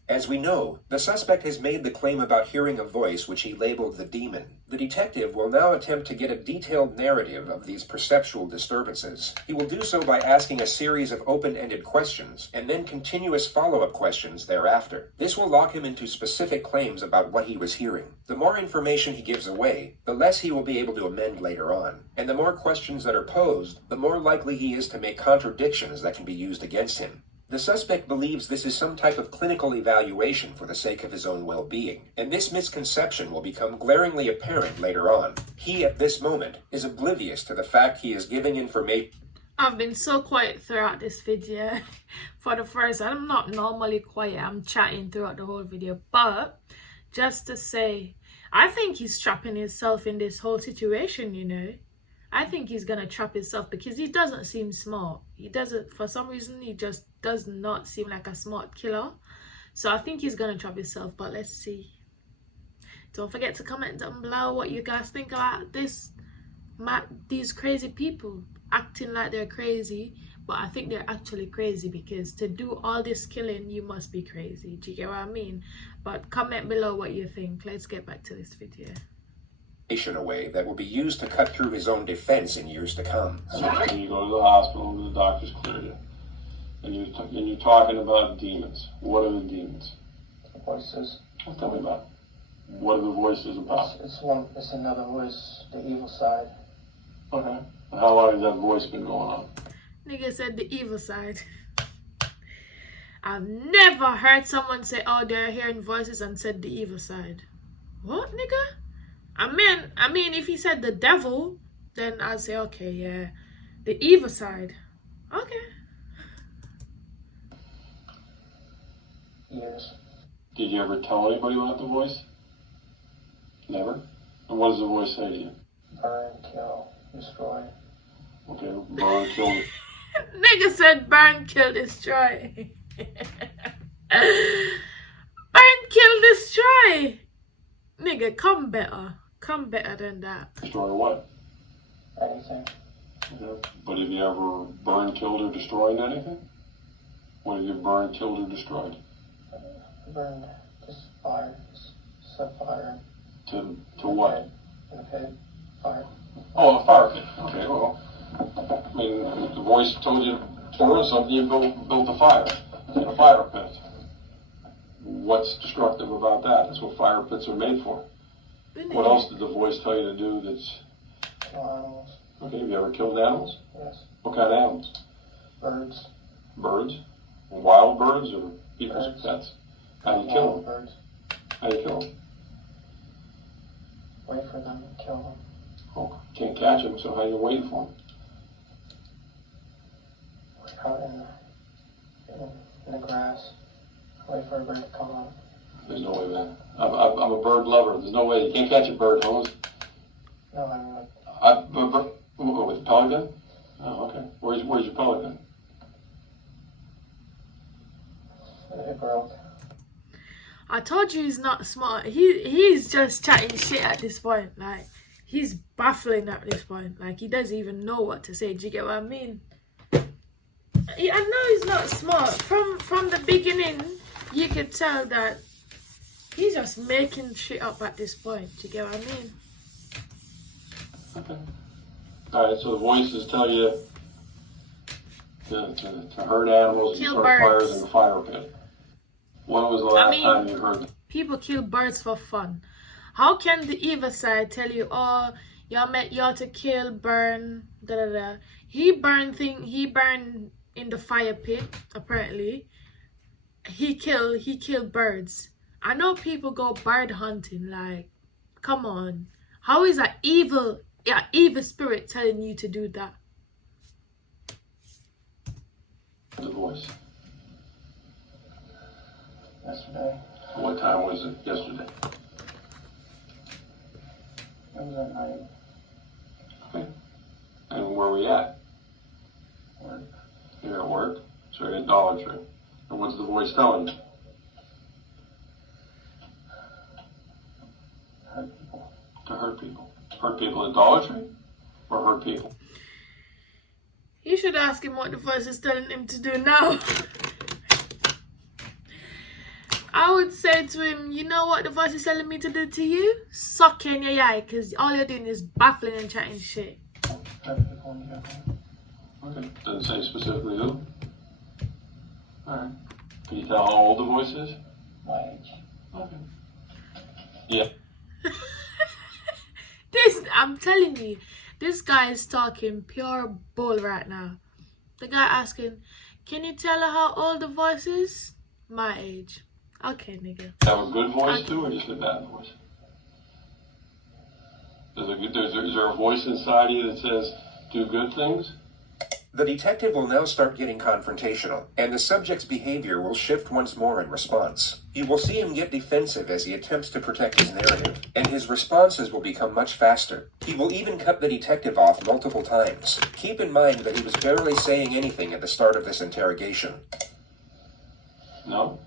As we know, the suspect has made the claim about hearing a voice which he labeled the demon. The detective will now attempt to get a detailed narrative of these perceptual disturbances. He will do so by asking a series of open-ended questions, and then continuous follow-up questions thereafter. This will lock him into specific claims about what he was hearing. The more information he gives away, the less he will be able to amend later on. And the more questions that are posed, the more likely he is to make contradictions that can be used against him. The suspect believes this is some type of clinical evaluation for the sake of his own well-being, and this misconception will become glaringly apparent later on. He, at this moment, is oblivious to the fact he is giving information. I've been so quiet throughout this video. For the first, I'm not normally quiet. I'm chatting throughout the whole video, but just to say, I think he's trapping himself in this whole situation, you know. I think he's gonna trap himself because he doesn't seem smart. He doesn't, for some reason, he just does not seem like a smart killer. So I think he's gonna trap himself, but let's see. Don't forget to comment down below what you guys think about these crazy people acting like they're crazy, but I think they're actually crazy because to do all this killing, you must be crazy. Do you get what I mean? But comment below what you think. Let's get back to this video. Away that will be used to cut through his own defense in years to come. So you go to the hospital and the doctors clear you. And you're talking about demons. What are the demons? Voices. Well, tell me about it. What are the voices about? It's another voice, the evil side. Okay. And how long has that voice been going on? Nigga said the evil side. I've never heard someone say, oh, they're hearing voices and said the evil side. What, nigga? I mean, if he said the devil, then I'd say, okay, yeah. The evil side. Okay. Years. Did you ever tell anybody about the voice? Never? And what does the voice say to you? Burn, kill, destroy. Okay, burn, kill. Nigga said burn, kill, destroy. Burn, kill, destroy. Nigga, come better. Come better than that. Destroy what? Anything. Okay. But have you ever burned, killed, or destroyed anything? What have you burned, killed, or destroyed? Burned, just fire, set fire. To what? In the pit, fire. Oh, a fire pit. Okay, well, I mean, the voice told you to burn something, you built a fire in a fire pit. What's destructive about that? That's what fire pits are made for. What else did the voice tell you to do that's... Kill animals. Okay, have you ever killed animals? Yes. What kind of animals? Birds. Birds? Wild birds or people's Birds. pets? How do you kill them? Birds. How do you kill them? Wait for them and kill them. Oh, can't catch them, so how are you waiting for them? Out in the grass. Wait for a bird to come up. There's no way, man. I'm a bird lover. There's no way. You can't catch a bird, Holmes. No, I'm not. With a pelican? Oh, okay. Where's your pelican? It broke. I told you he's not smart. He's just chatting shit at this point. Like, he's baffling at this point. Like, he doesn't even know what to say. Do you get what I mean? I know he's not smart. From the beginning, you could tell that he's just making shit up at this point. Do you get what I mean? Okay. Alright, so the voices tell you to hurt animals and Kill start fires birds. in the fire pit. When was the last time you heard that? People kill birds for fun. How can the evil side tell you, oh, you're to kill, burn, da da da? He burned in the fire pit, apparently. He killed birds. I know people go bird hunting, like, come on. How is an evil spirit telling you to do that? The voice. Yesterday. What time was it yesterday? It was at night. Okay. And where were we at? Work. You're at work? So you're at Dollar Tree. And what's the voice telling you? Hurt people. To hurt people. Hurt people at Dollar Tree? Or hurt people? You should ask him what the voice is telling him to do now. I would say to him, you know what the voice is telling me to do to you? Suck in your eye, because all you're doing is baffling and chatting shit. Hurt people in general. Okay. Doesn't say specifically who? Alright. Can you tell how old the voice is? My age. Okay. Yeah. I'm telling you, this guy is talking pure bull right now. The guy asking, can you tell her how old the voice is? My age. Okay, nigga. Have a good voice too, or just a bad voice? Is there a voice inside you that says, do good things? The detective will now start getting confrontational, and the subject's behavior will shift once more in response. You will see him get defensive as he attempts to protect his narrative, and his responses will become much faster. He will even cut the detective off multiple times. Keep in mind that he was barely saying anything at the start of this interrogation. No?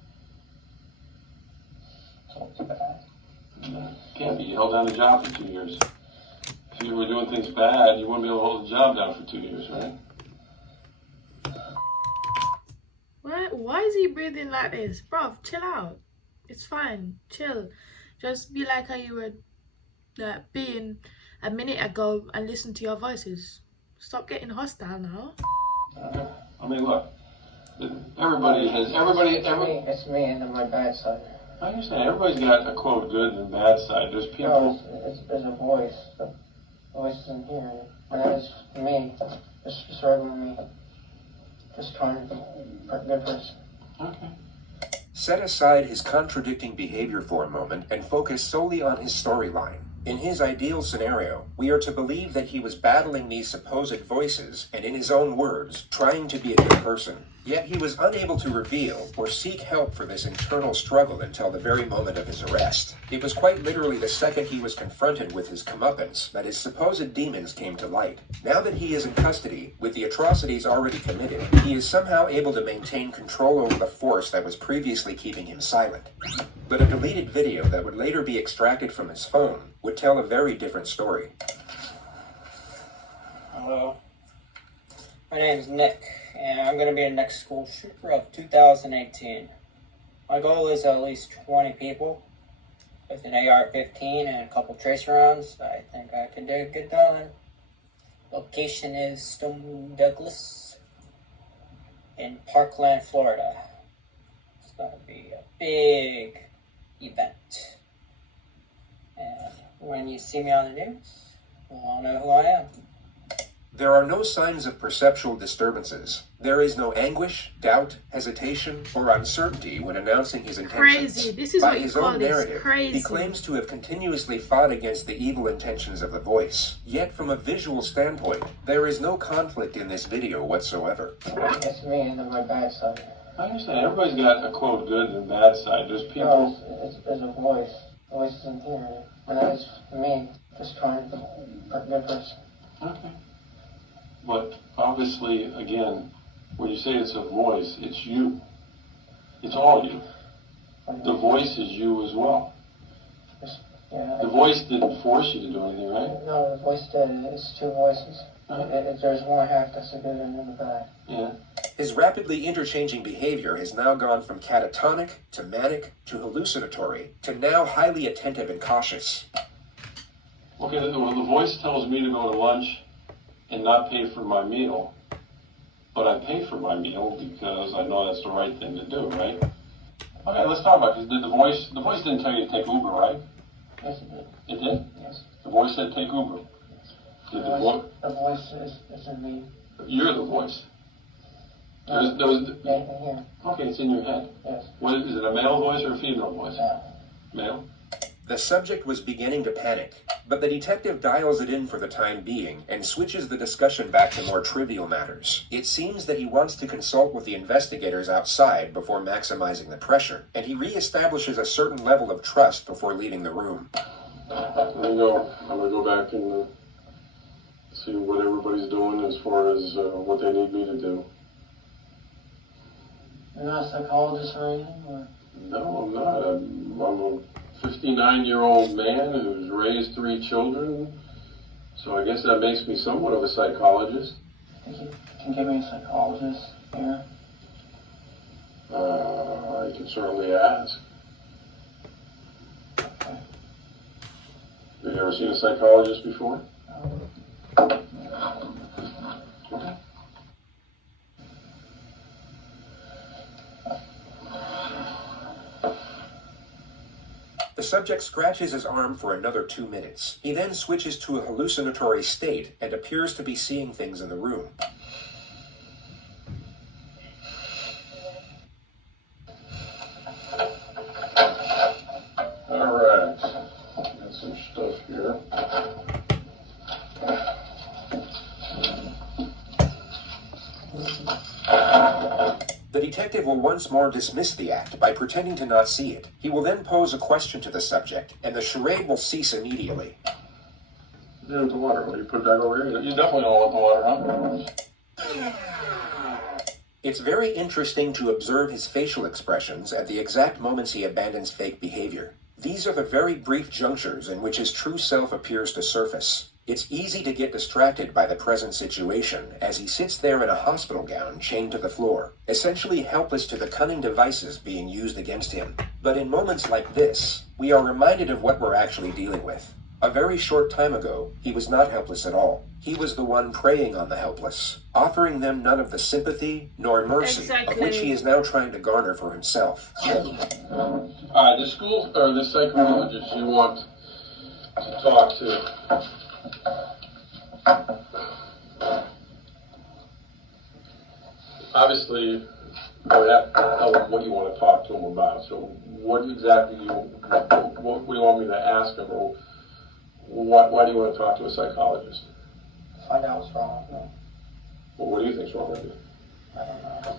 It's bad. No. Can't be. You held down a job for 2 years. If you were doing things bad, you wouldn't be able to hold the job down for 2 years, right? Why is he breathing like this? Bruv, chill out. It's fine. Chill. Just be like how you were being a minute ago and listen to your voices. Stop getting hostile now. I mean, look. Everybody has, It's me and my bad side. I understand, everybody's got a quote good and bad side. There's people. No, there's a voice. The voice isn't here. And it's me. Just regular me. Just trying to be a good person. Okay. Set aside his contradicting behavior for a moment and focus solely on his storyline. In his ideal scenario, we are to believe that he was battling these supposed voices and, in his own words, trying to be a good person. Yet he was unable to reveal or seek help for this internal struggle until the very moment of his arrest. It was quite literally the second he was confronted with his comeuppance that his supposed demons came to light. Now that he is in custody, with the atrocities already committed, he is somehow able to maintain control over the force that was previously keeping him silent. But a deleted video that would later be extracted from his phone would tell a very different story. Hello, my name is Nick, and I'm going to be the next school shooter of 2018. My goal is at least 20 people with an AR-15 and a couple tracer rounds. I think I can do a good done. Location is Stone Douglas in Parkland, Florida. It's going to be a big event. And when you see me on the news, you'll all know who I am. There are no signs of perceptual disturbances. There is no anguish, doubt, hesitation, or uncertainty when announcing his intentions. Crazy. This is By what you his call own this. narrative, Crazy. he claims to have continuously fought against the evil intentions of the voice. Yet from a visual standpoint, there is no conflict in this video whatsoever. It's me and my bad side. I understand, everybody's got a quote good and bad side. There's people. No, there's a voice. The voice isn't here. And it's me. Just trying to be a good person. Okay. But obviously, again, when you say it's a voice, it's you. It's all you. The voice is you as well. Yeah. The voice didn't force you to do anything, right? No, the voice did. It's two voices. There's one half that's a good and then the bad. Yeah. His rapidly interchanging behavior has now gone from catatonic to manic to hallucinatory to now highly attentive and cautious. Okay, the voice tells me to go to lunch and not pay for my meal, but I pay for my meal because I know that's the right thing to do, right? Okay, let's talk about this. Did the voice didn't tell you to take Uber, right? Yes, it did. It did? Yes. The voice said take Uber. Did the voice? The voice is in me. You're the voice. Yeah, here. Okay, it's in your head. Yes. What is it, a male voice or a female voice? Yeah. Male? The subject was beginning to panic, but the detective dials it in for the time being and switches the discussion back to more trivial matters. It seems that he wants to consult with the investigators outside before maximizing the pressure, and he reestablishes a certain level of trust before leaving the room. I'm gonna go back and see what everybody's doing as far as what they need me to do. You're not a psychologist or anything? Or? No, I'm not. I'm a 59-year-old man who's raised 3 children, so I guess that makes me somewhat of a psychologist. Think you can give me a psychologist here? I can certainly ask. Okay. Have you ever seen a psychologist before? Okay. The subject scratches his arm for another 2 minutes. He then switches to a hallucinatory state and appears to be seeing things in the room. All right. Got some stuff here. The detective will once more dismiss the act by pretending to not see it. He will then pose a question to the subject, and the charade will cease immediately. There's the water. Will you put that over here? You definitely don't want the water, huh? It's very interesting to observe his facial expressions at the exact moments he abandons fake behavior. These are the very brief junctures in which his true self appears to surface. It's easy to get distracted by the present situation as he sits there in a hospital gown chained to the floor, essentially helpless to the cunning devices being used against him. But in moments like this, we are reminded of what we're actually dealing with. A very short time ago, he was not helpless at all. He was the one preying on the helpless, offering them none of the sympathy nor mercy of which he is now trying to garner for himself. The school, or the psychologist you want to talk to. Obviously, I would have to tell them what you want to talk to him about. So what exactly what do you want me to ask him, or why do you want to talk to a psychologist? Find out what's wrong with me. Well, what do you think's wrong with you? I don't know.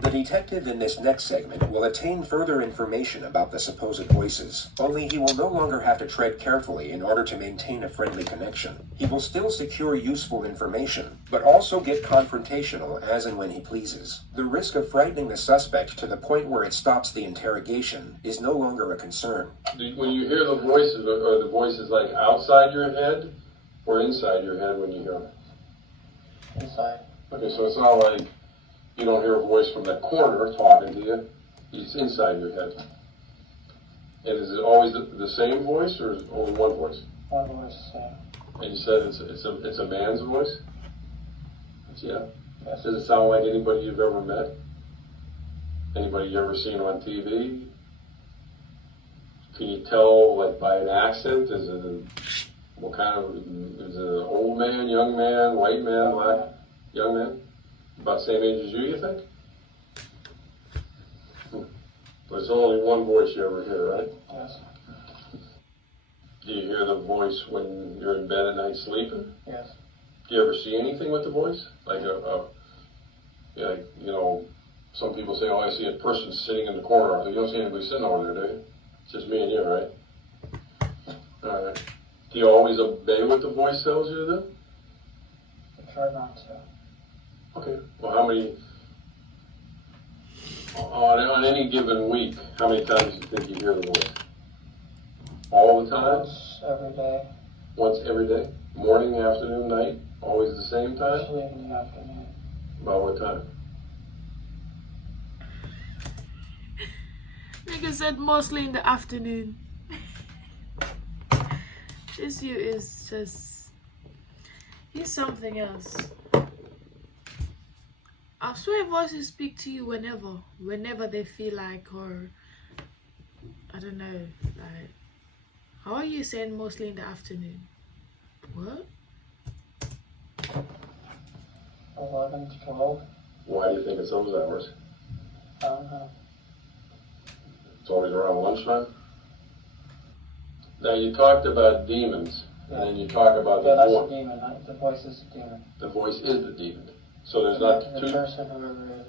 The detective in this next segment will attain further information about the supposed voices, only he will no longer have to tread carefully in order to maintain a friendly connection. He will still secure useful information, but also get confrontational as and when he pleases. The risk of frightening the suspect to the point where it stops the interrogation is no longer a concern. When you hear the voices, are the voices like outside your head or inside your head when you hear them? Inside. Okay, so it's not like you don't hear a voice from the corner talking to you. It's inside your head. And is it always the same voice, or is it only one voice? One voice, yeah. And you said it's a man's voice? Yeah. Yes. Does it sound like anybody you've ever met? Anybody you ever seen on TV? Can you tell, like, by an accent? Is it is it an old man, young man, white man, black, young man? About the same age as you think? But it's only one voice you ever hear, right? Yes. Do you hear the voice when you're in bed at night sleeping? Yes. Do you ever see anything with the voice? Like some people say, oh, I see a person sitting in the corner. You don't see anybody sitting over there, do you? It's just me and you, right? All right. Do you always obey what the voice tells you to do? I try not to. Okay. Well, how many, on any given week, how many times do you think you hear the voice? All the time? Once every day. Once every day? Morning, afternoon, night? Always the same time? Usually in the afternoon. About what time? Nigga said mostly in the afternoon. This you is just... He's something else. I swear voices speak to you whenever they feel like, or I don't know, like, how are you saying mostly in the afternoon? What? 11 to 12. Why do you think it's those hours? I don't know. It's always around lunchtime? Now you talked about demons, and then you talk about Yeah, the that's a voice. demon. The voice is a demon. The voice is the demon. So there's not The two. person, whoever it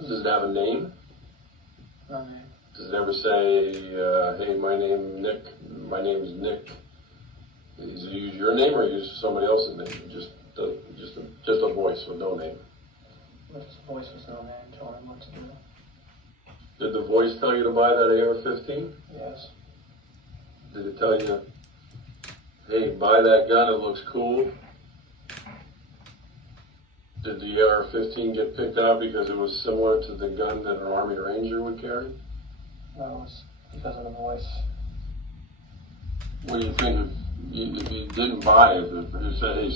is. Does it have a name? No name. Does it ever say, hey, my name is Nick? Does it use your name or use somebody else's name? Just a voice with no name. But his voice was no name, told him what to do. Did the voice tell you to buy that AR-15? Yes. Did it tell you, hey, buy that gun, it looks cool? Did the AR-15 get picked out because it was similar to the gun that an Army Ranger would carry? No, it was because of the voice. What do you think if you didn't buy it, if you said, hey,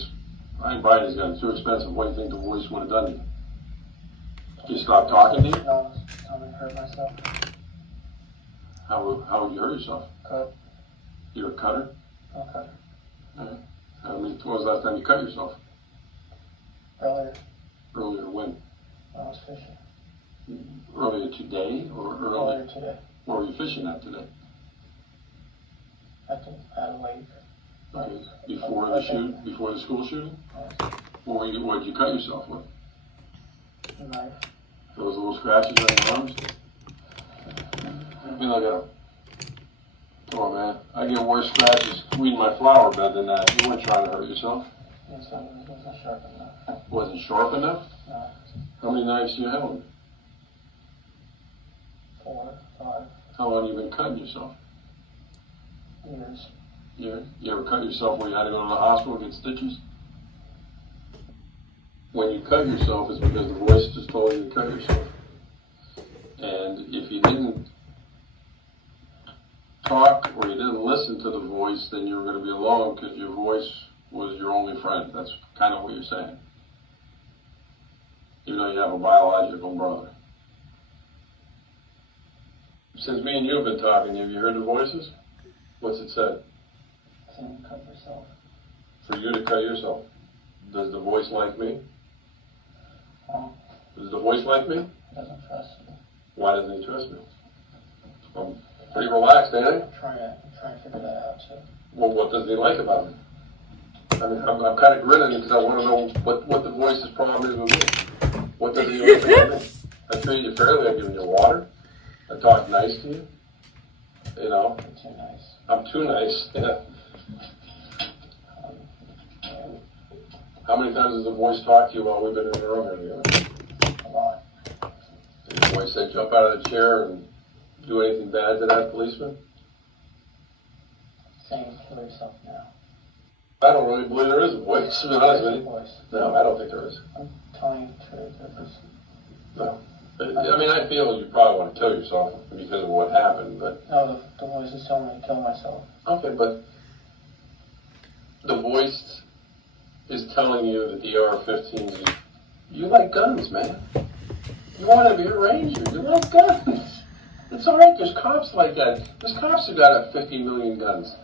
I ain't buying this gun, it's too expensive, what do you think the voice would have done to you? Just stop talking to you? No, I'm gonna hurt myself. How would you hurt yourself? Cut. You're a cutter? No cut. Alright. When was the last time you cut yourself? Earlier. Earlier when? I was fishing. Earlier today or Earlier today. Where were you fishing at today? At a lake. Okay. Before the school shooting? Yes. What did you cut yourself with? A knife. Those little scratches on your arms? Let me look at them. Come on, man. I get worse scratches weeding my flower bed than that. You weren't trying to hurt yourself. Yes, it wasn't sharp enough. Wasn't sharp enough? No. How many knives do you have on you? 4, 5 How long have you been cutting yourself? years. You ever cut yourself where you had to go to the hospital and get stitches? When you cut yourself, it's because the voice just told you to cut yourself. And if you didn't talk or you didn't listen to the voice, then you were going to be alone because your voice was your only friend. That's kind of what you're saying. Even though you have a biological brother. Since me and you have been talking, have you heard the voices? What's it said? Saying cut yourself. For you to cut yourself. Does the voice like me? Does the voice like me? Doesn't trust me. Why doesn't he trust me? I'm pretty relaxed, ain't I? I'm trying to figure that out too. Well, what does he like about me? I mean, I'm kind of grinning because I want to know what the voice's problem is with me. What does he like about me? I treat you fairly. I've given you water. I talk nice to you. You know? You're too nice. I'm too nice. Yeah. How many times has the voice talked to you while we've been in the room here together? A lot. Did the voice say jump out of the chair and do anything bad to that policeman? Saying kill yourself now. I don't really believe there is a voice, to be honest with you. Voice. No, I don't think there is. I'm telling you the truth. No. I mean, I feel you probably want to kill yourself because of what happened, but... No, the voice is telling me to kill myself. Okay, but the voice is telling you that the AR-15s is... You like guns, man. You want to be a ranger. You like guns. It's all right. There's cops like that. There's cops who got 50 million guns.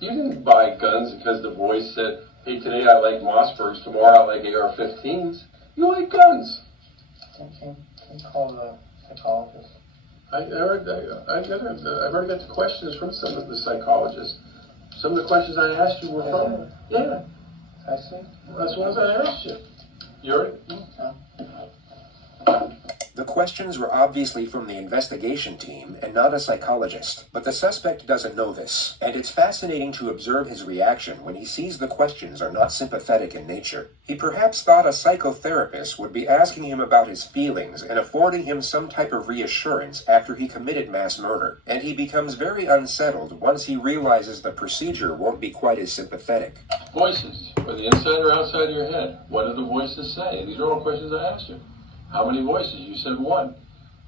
You didn't buy guns because the voice said, hey, today I like Mossbergs, tomorrow I like AR-15s. You like guns. Can you call the psychologist? I've already got the questions from some of the psychologists. Some of the questions I asked you were from... Yeah. I see. That's what I asked you. You already? No. The questions were obviously from the investigation team and not a psychologist, but the suspect doesn't know this, and it's fascinating to observe his reaction when he sees the questions are not sympathetic in nature. He perhaps thought a psychotherapist would be asking him about his feelings and affording him some type of reassurance after he committed mass murder, and he becomes very unsettled once he realizes the procedure won't be quite as sympathetic. Voices, whether inside or outside of your head. What do the voices say? These are all questions I asked you. How many voices? You said one.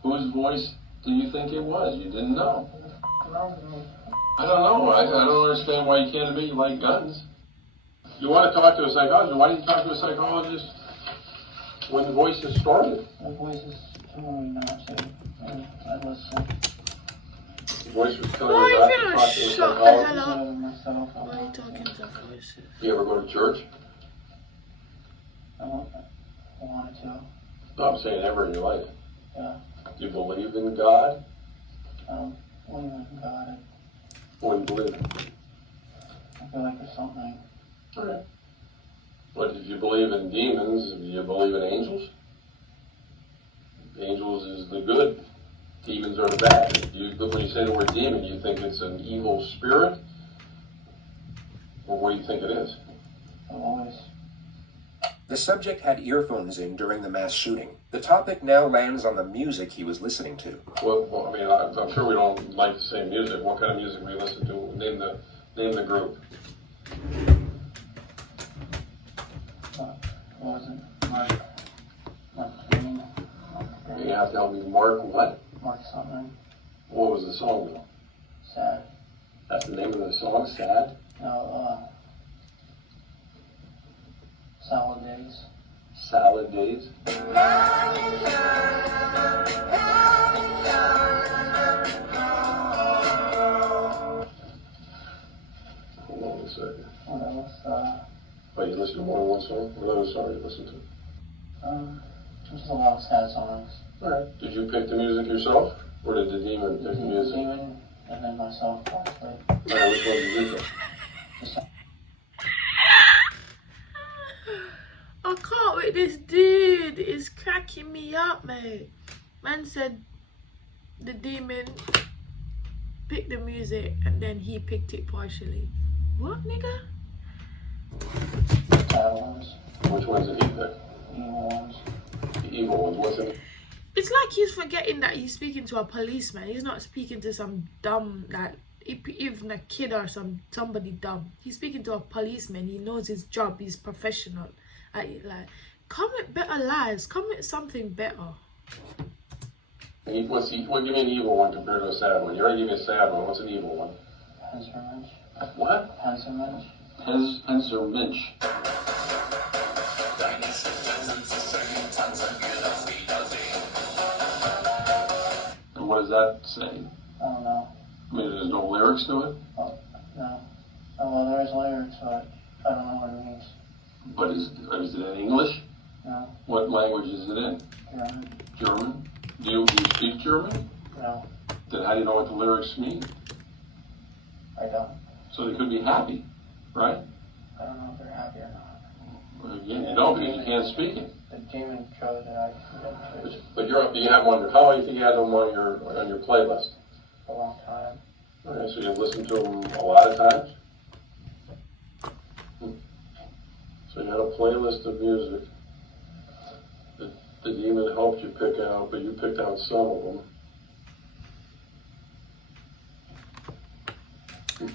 Whose voice do you think it was? You didn't know. I don't know. I don't understand why you can't admit you like guns. You want to talk to a psychologist. Why didn't you talk to a psychologist when the voices started? The voice is telling me not to. I listen. The voice was telling Why you not are to you talk gonna to a shut the psychologist. hell up? Myself. Why are you talking to voices? You ever go to church? I wanted to. No, I'm saying ever in your life. Yeah. Do you believe in God? Believe in God. What do you believe in? I feel like there's something. Okay. But if you believe in demons, do you believe in angels? Angels is the good. Demons are the bad. When you say the word demon, you think it's an evil spirit? Or what do you think it is? I've always. The subject had earphones in during the mass shooting. The topic now lands on the music he was listening to. Well, I mean, I'm sure we don't like the same music. What kind of music we listen to? Name the group. What was it? Mark Green. You have to help me. Mark what? Mark something. What was the song though? Sad. That's the name of the song, Sad? No, Salad Days. Salad Days? Hold on a second. What else? Oh, you listen to more than one song? What other song you listen to? Just a lot of sad songs. Alright. Did you pick the music yourself? Or did the demon pick the music? Demon, and then myself, actually. Alright, which one did you pick? I can't with this dude. It's cracking me up, mate. Man said the demon picked the music and then he picked it partially. What, nigga? Sad ones. Which ones did he pick? Evil ones. The evil ones. What's it? It's like he's forgetting that he's speaking to a policeman. He's not speaking to some dumb, like, even a kid or somebody dumb. He's speaking to a policeman. He knows his job. He's professional. Like, come with better lies. Come with something better. What do you mean evil one compared to a sad one? You already gave me a sad one. What's an evil one? Pensermensch. What? Pensermensch. Pensermensch. And what does that say? I don't know. I mean, there's no lyrics to it? Oh, no. Oh, well, there's lyrics, but I don't know what it means. But is it in English? No. What language is it in? German. German? Do you speak German? No. Then how do you know what the lyrics mean? I don't. So they could be happy, right? I don't know if they're happy or not. Well, again, you don't because you can't speak it. The demon chose it. I didn't choose. But you have them on your. How long do you think you had them on your playlist? A long time. Okay, so you listen to them a lot of times. So you had a playlist of music that the demon helped you pick out, but you picked out some of them.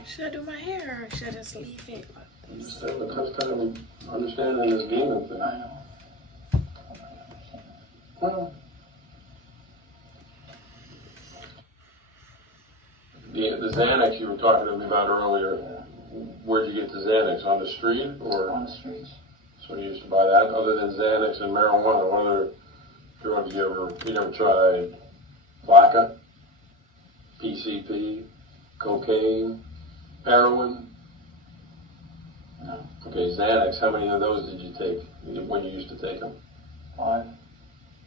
Should I do my hair or should I just leave it? I'm just having a tough time understanding this demon thing. I know. Well, the Xanax you were talking to me about earlier, where'd you get the Xanax? On the street or? On the streets. So you used to buy that? Other than Xanax and marijuana, what other drugs you never tried? Flakka? PCP? Cocaine? Heroin? No. Okay, Xanax, how many of those did you take when you used to take them? 5.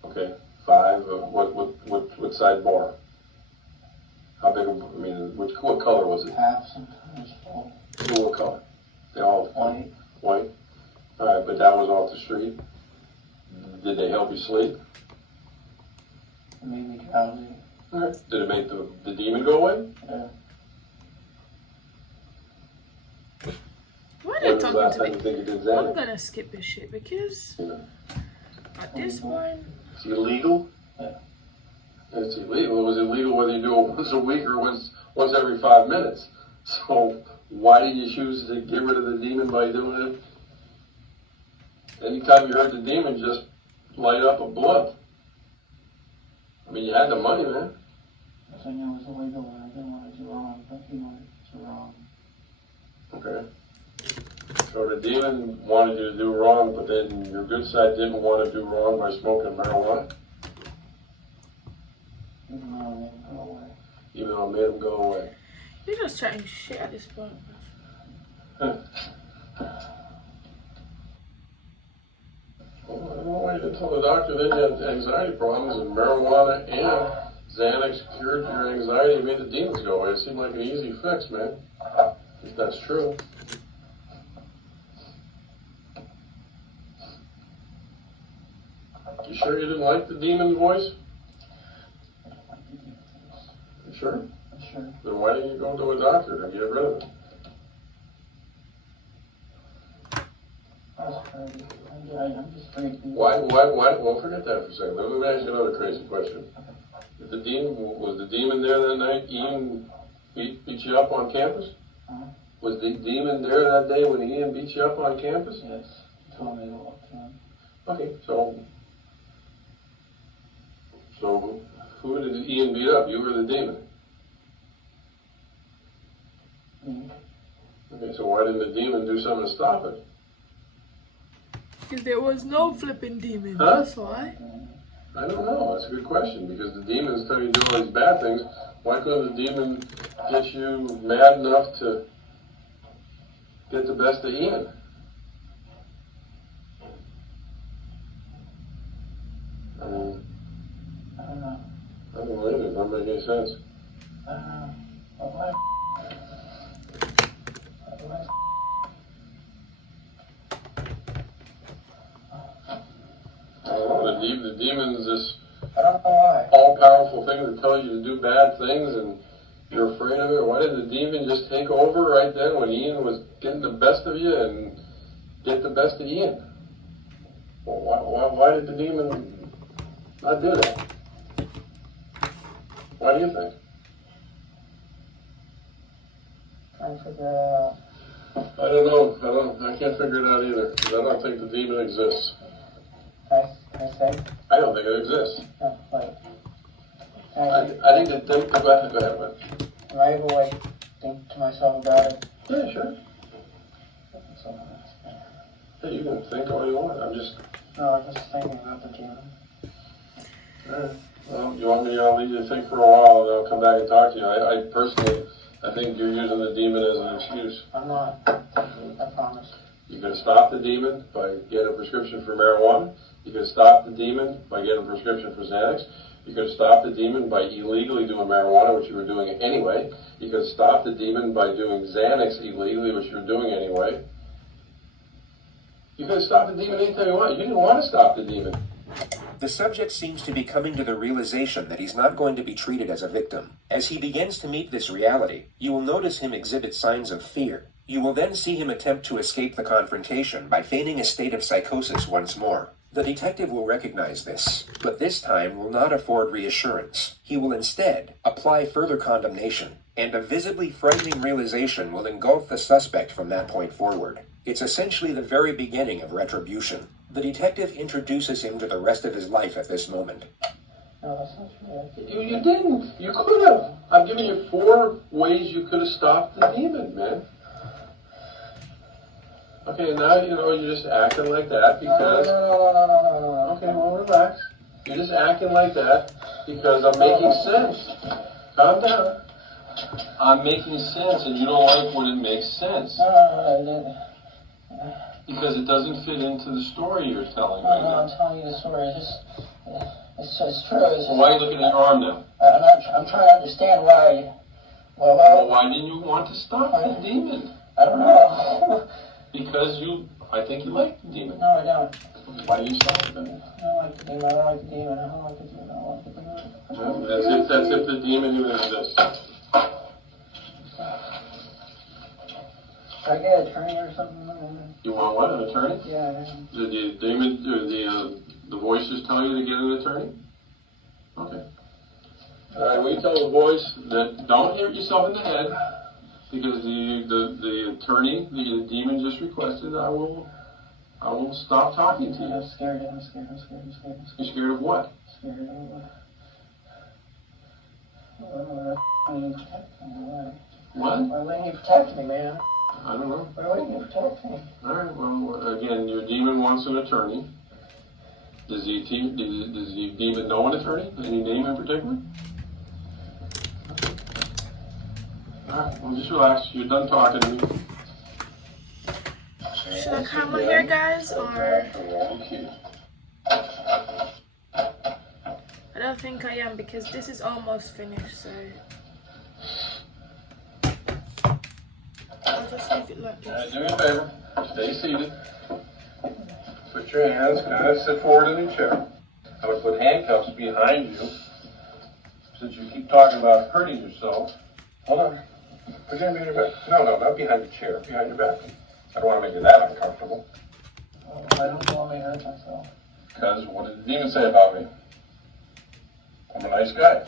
Okay, 5. What size bar? How big? What color was it? Half, sometimes full. What color? They all White. White. All right, but that was off the street. Did they help you sleep? It made me drowsy. All right. Did it make the demon go away? Yeah. Why are When they was the talking last to time me? you think you did I'm Xanax? gonna skip this shit because Yeah. at this point, Is it illegal? Yeah. It's illegal. It was illegal whether you do it once a week or once every 5 minutes. So why did you choose to get rid of the demon by doing it? Anytime you heard the demon, just light up a blunt. I mean, you had the money, man. Because I knew it was illegal and I didn't want to do wrong, but he wanted to do wrong. Okay. So the demon wanted you to do wrong, but then your good side didn't want to do wrong by smoking marijuana? Even though I didn't go away. Even though it made him go away. you're just trying shit at this point. Well, I don't know why you didn't tell the doctor then you had anxiety problems and marijuana and Xanax cured your anxiety and made the demons go away. It seemed like an easy fix, man. If that's true. You sure you didn't like the demon's voice? You sure? Sure. Then why didn't you go to a doctor to get rid of it? That's crazy. I'm just freaking. Why? Well, forget that for a second. Let me ask you another crazy question. Was the demon there that night? Ian beat you up on campus? Huh? Was the demon there that day when Ian beat you up on campus? Yes. He told me to go up to him. Okay, so who did Ian beat up? You or the demon? Me. Okay, so why didn't the demon do something to stop it? Because there was no flipping demon. Huh? That's why. I don't know. That's a good question because the demon's telling you to do all these bad things. Why couldn't the demon get you mad enough to get the best of Ian? I mean, I don't know. I don't know either. It doesn't make any sense. I don't know. But why? I don't know. The demon's this I don't know why. all-powerful thing that tells you to do bad things and you're afraid of it. Why did the demon just take over right then when Ian was getting the best of you and get the best of Ian? Well, why did the demon not do that? Why do you think? Trying to figure it out. I don't know. I can't figure it out either because I don't think the demon exists. Can I say? I don't think it exists. No, like, I think that, go ahead. Am I able to like think to myself about it? Yeah, sure. Yeah, you can think all you want. I'm just... No, I'm just thinking about the demon. Alright. Well, you want me to leave you to think for a while and then I'll come back and talk to you. I personally, I think you're using the demon as an excuse. I'm not. I promise. You could stop the demon by getting a prescription for marijuana. You could stop the demon by getting a prescription for Xanax. You could stop the demon by illegally doing marijuana, which you were doing anyway. You could stop the demon by doing Xanax illegally, which you were doing anyway. You could stop the demon anytime you want. You didn't want to stop the demon. The subject seems to be coming to the realization that he's not going to be treated as a victim. As he begins to meet this reality, you will notice him exhibit signs of fear. You will then see him attempt to escape the confrontation by feigning a state of psychosis once more. The detective will recognize this, but this time will not afford reassurance. He will instead apply further condemnation, and a visibly frightening realization will engulf the suspect from that point forward. It's essentially the very beginning of retribution. The detective introduces him to the rest of his life at this moment. No, that's not true. You didn't. You could have. I'm giving you 4 ways you could have stopped the demon, man. Okay, now you know you're just acting like that because... No. Okay, well, relax. You're just acting like that because I'm making sense. Calm down. I'm making sense, and you don't like when it makes sense. Because it doesn't fit into the story you're telling right now. I'm telling you the story. It's true. Well, why are you looking at your arm now? I'm trying to understand why. Well, why didn't you want to stop the demon? I don't know. Because I think you like the demon. No, I don't. Why do you stop it then? I don't like the demon. I don't like the demon. I don't like the demon. I don't like the demon. Well, that's if the demon even exists. Should I get an attorney or something? You want what, an attorney? Yeah. Did the demon, the voices tell you to get an attorney? Okay. All right, we tell the voice that don't hit yourself in the head, because the attorney, the demon just requested I will stop talking to you. I'm scared. You're scared of what? Scared of What? Why wouldn't you protect me, man? I don't know. Why wouldn't you protect me? All right, well, again, your demon wants an attorney. Does the demon know an attorney? Any name in particular? All right, well, just relax. You're done talking to me. Should I comb my hair, guys, or? I don't think I am because this is almost finished, so I'll just leave it like this. Do me a favor. Stay seated. Put your hands, kind of sit forward in your chair. I'm going to put handcuffs behind you since you keep talking about hurting yourself. Hold on. Put your hand behind your back. No, not behind the chair. Behind your back. I don't want to make you that uncomfortable. I don't want me to hurt myself. Because what did the demon say about me? I'm a nice guy.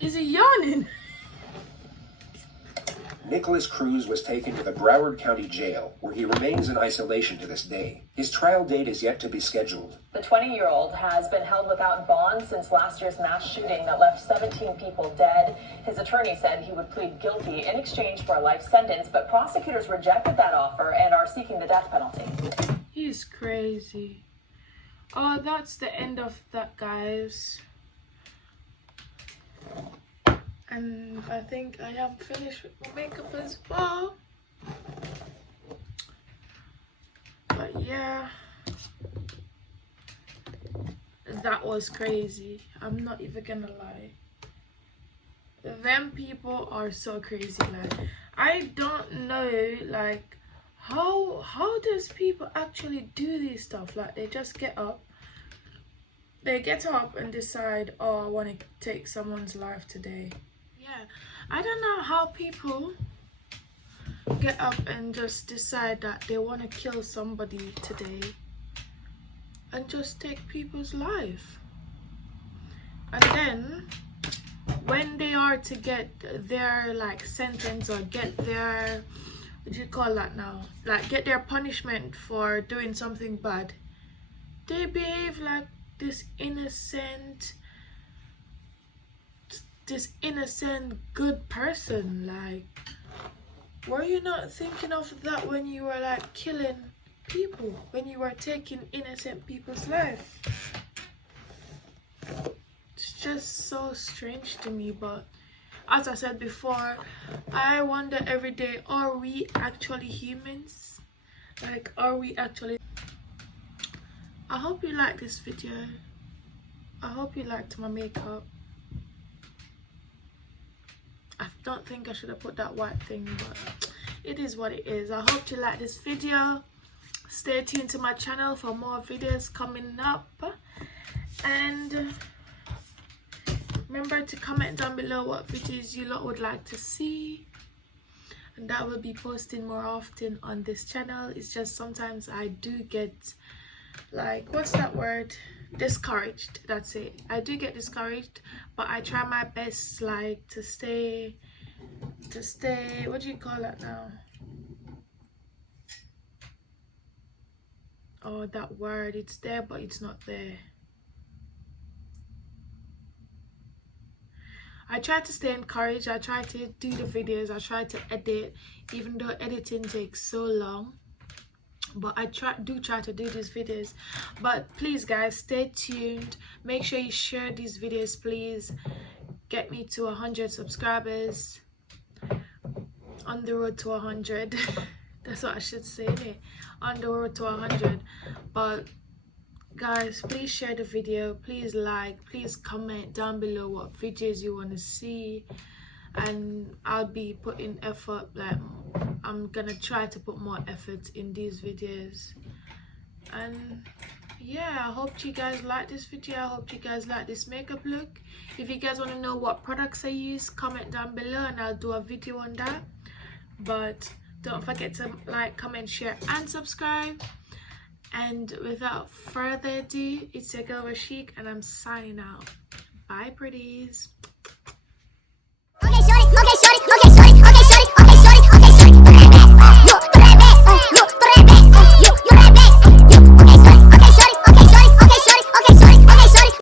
Is he yawning? Nicholas Cruz was taken to the Broward County Jail, where he remains in isolation to this day. His trial date is yet to be scheduled. The 20-year-old has been held without bond since last year's mass shooting that left 17 people dead. His attorney said he would plead guilty in exchange for a life sentence, but prosecutors rejected that offer and are seeking the death penalty. He's crazy. Oh, that's the end of that, guys. And I think I am finished with my makeup as well. But yeah, that was crazy. I'm not even gonna lie. Them people are so crazy. Like, I don't know, like, how does people actually do this stuff? Like, they just get up and decide, oh, I want to take someone's life today. Yeah, I don't know how people get up and just decide that they want to kill somebody today and just take people's life. And then when they are to get their like sentence or get their, what do you call that now, like get their punishment for doing something bad, they behave like this innocent good person. Like, were you not thinking of that when you were like killing people, when you were taking innocent people's life? It's just so strange to me. But as I said before, I wonder every day, are we actually humans? Like, are we actually? I hope you liked this video. I hope you liked my makeup. I don't think I should have put that white thing, but it is what it is. I hope you like this video. Stay tuned to my channel for more videos coming up, and remember to comment down below what videos you lot would like to see, and I will be posting more often on this channel. It's just sometimes I do get, like, what's that word, discouraged. That's it, I do get discouraged, but I try my best, like, to stay, what do you call that now? Oh, that word, it's there but it's not there. I try to stay encouraged. I try to do the videos. I try to edit, even though editing takes so long. But I do try to do these videos. But please, guys, stay tuned. Make sure you share these videos, please. Get me to 100 subscribers. On the road to 100. That's what I should say, innit? On the road to 100. But guys, please share the video, please like, please comment down below what videos you want to see, and I'll be putting effort. Like, I'm gonna try to put more effort in these videos. And yeah, I hope you guys like this video. I hope you guys like this makeup look. If you guys want to know what products I use, comment down below and I'll do a video on that. But don't forget to like, comment, share and subscribe. And without further ado, it's your girl Rosheek and I'm signing out. Bye, pretties.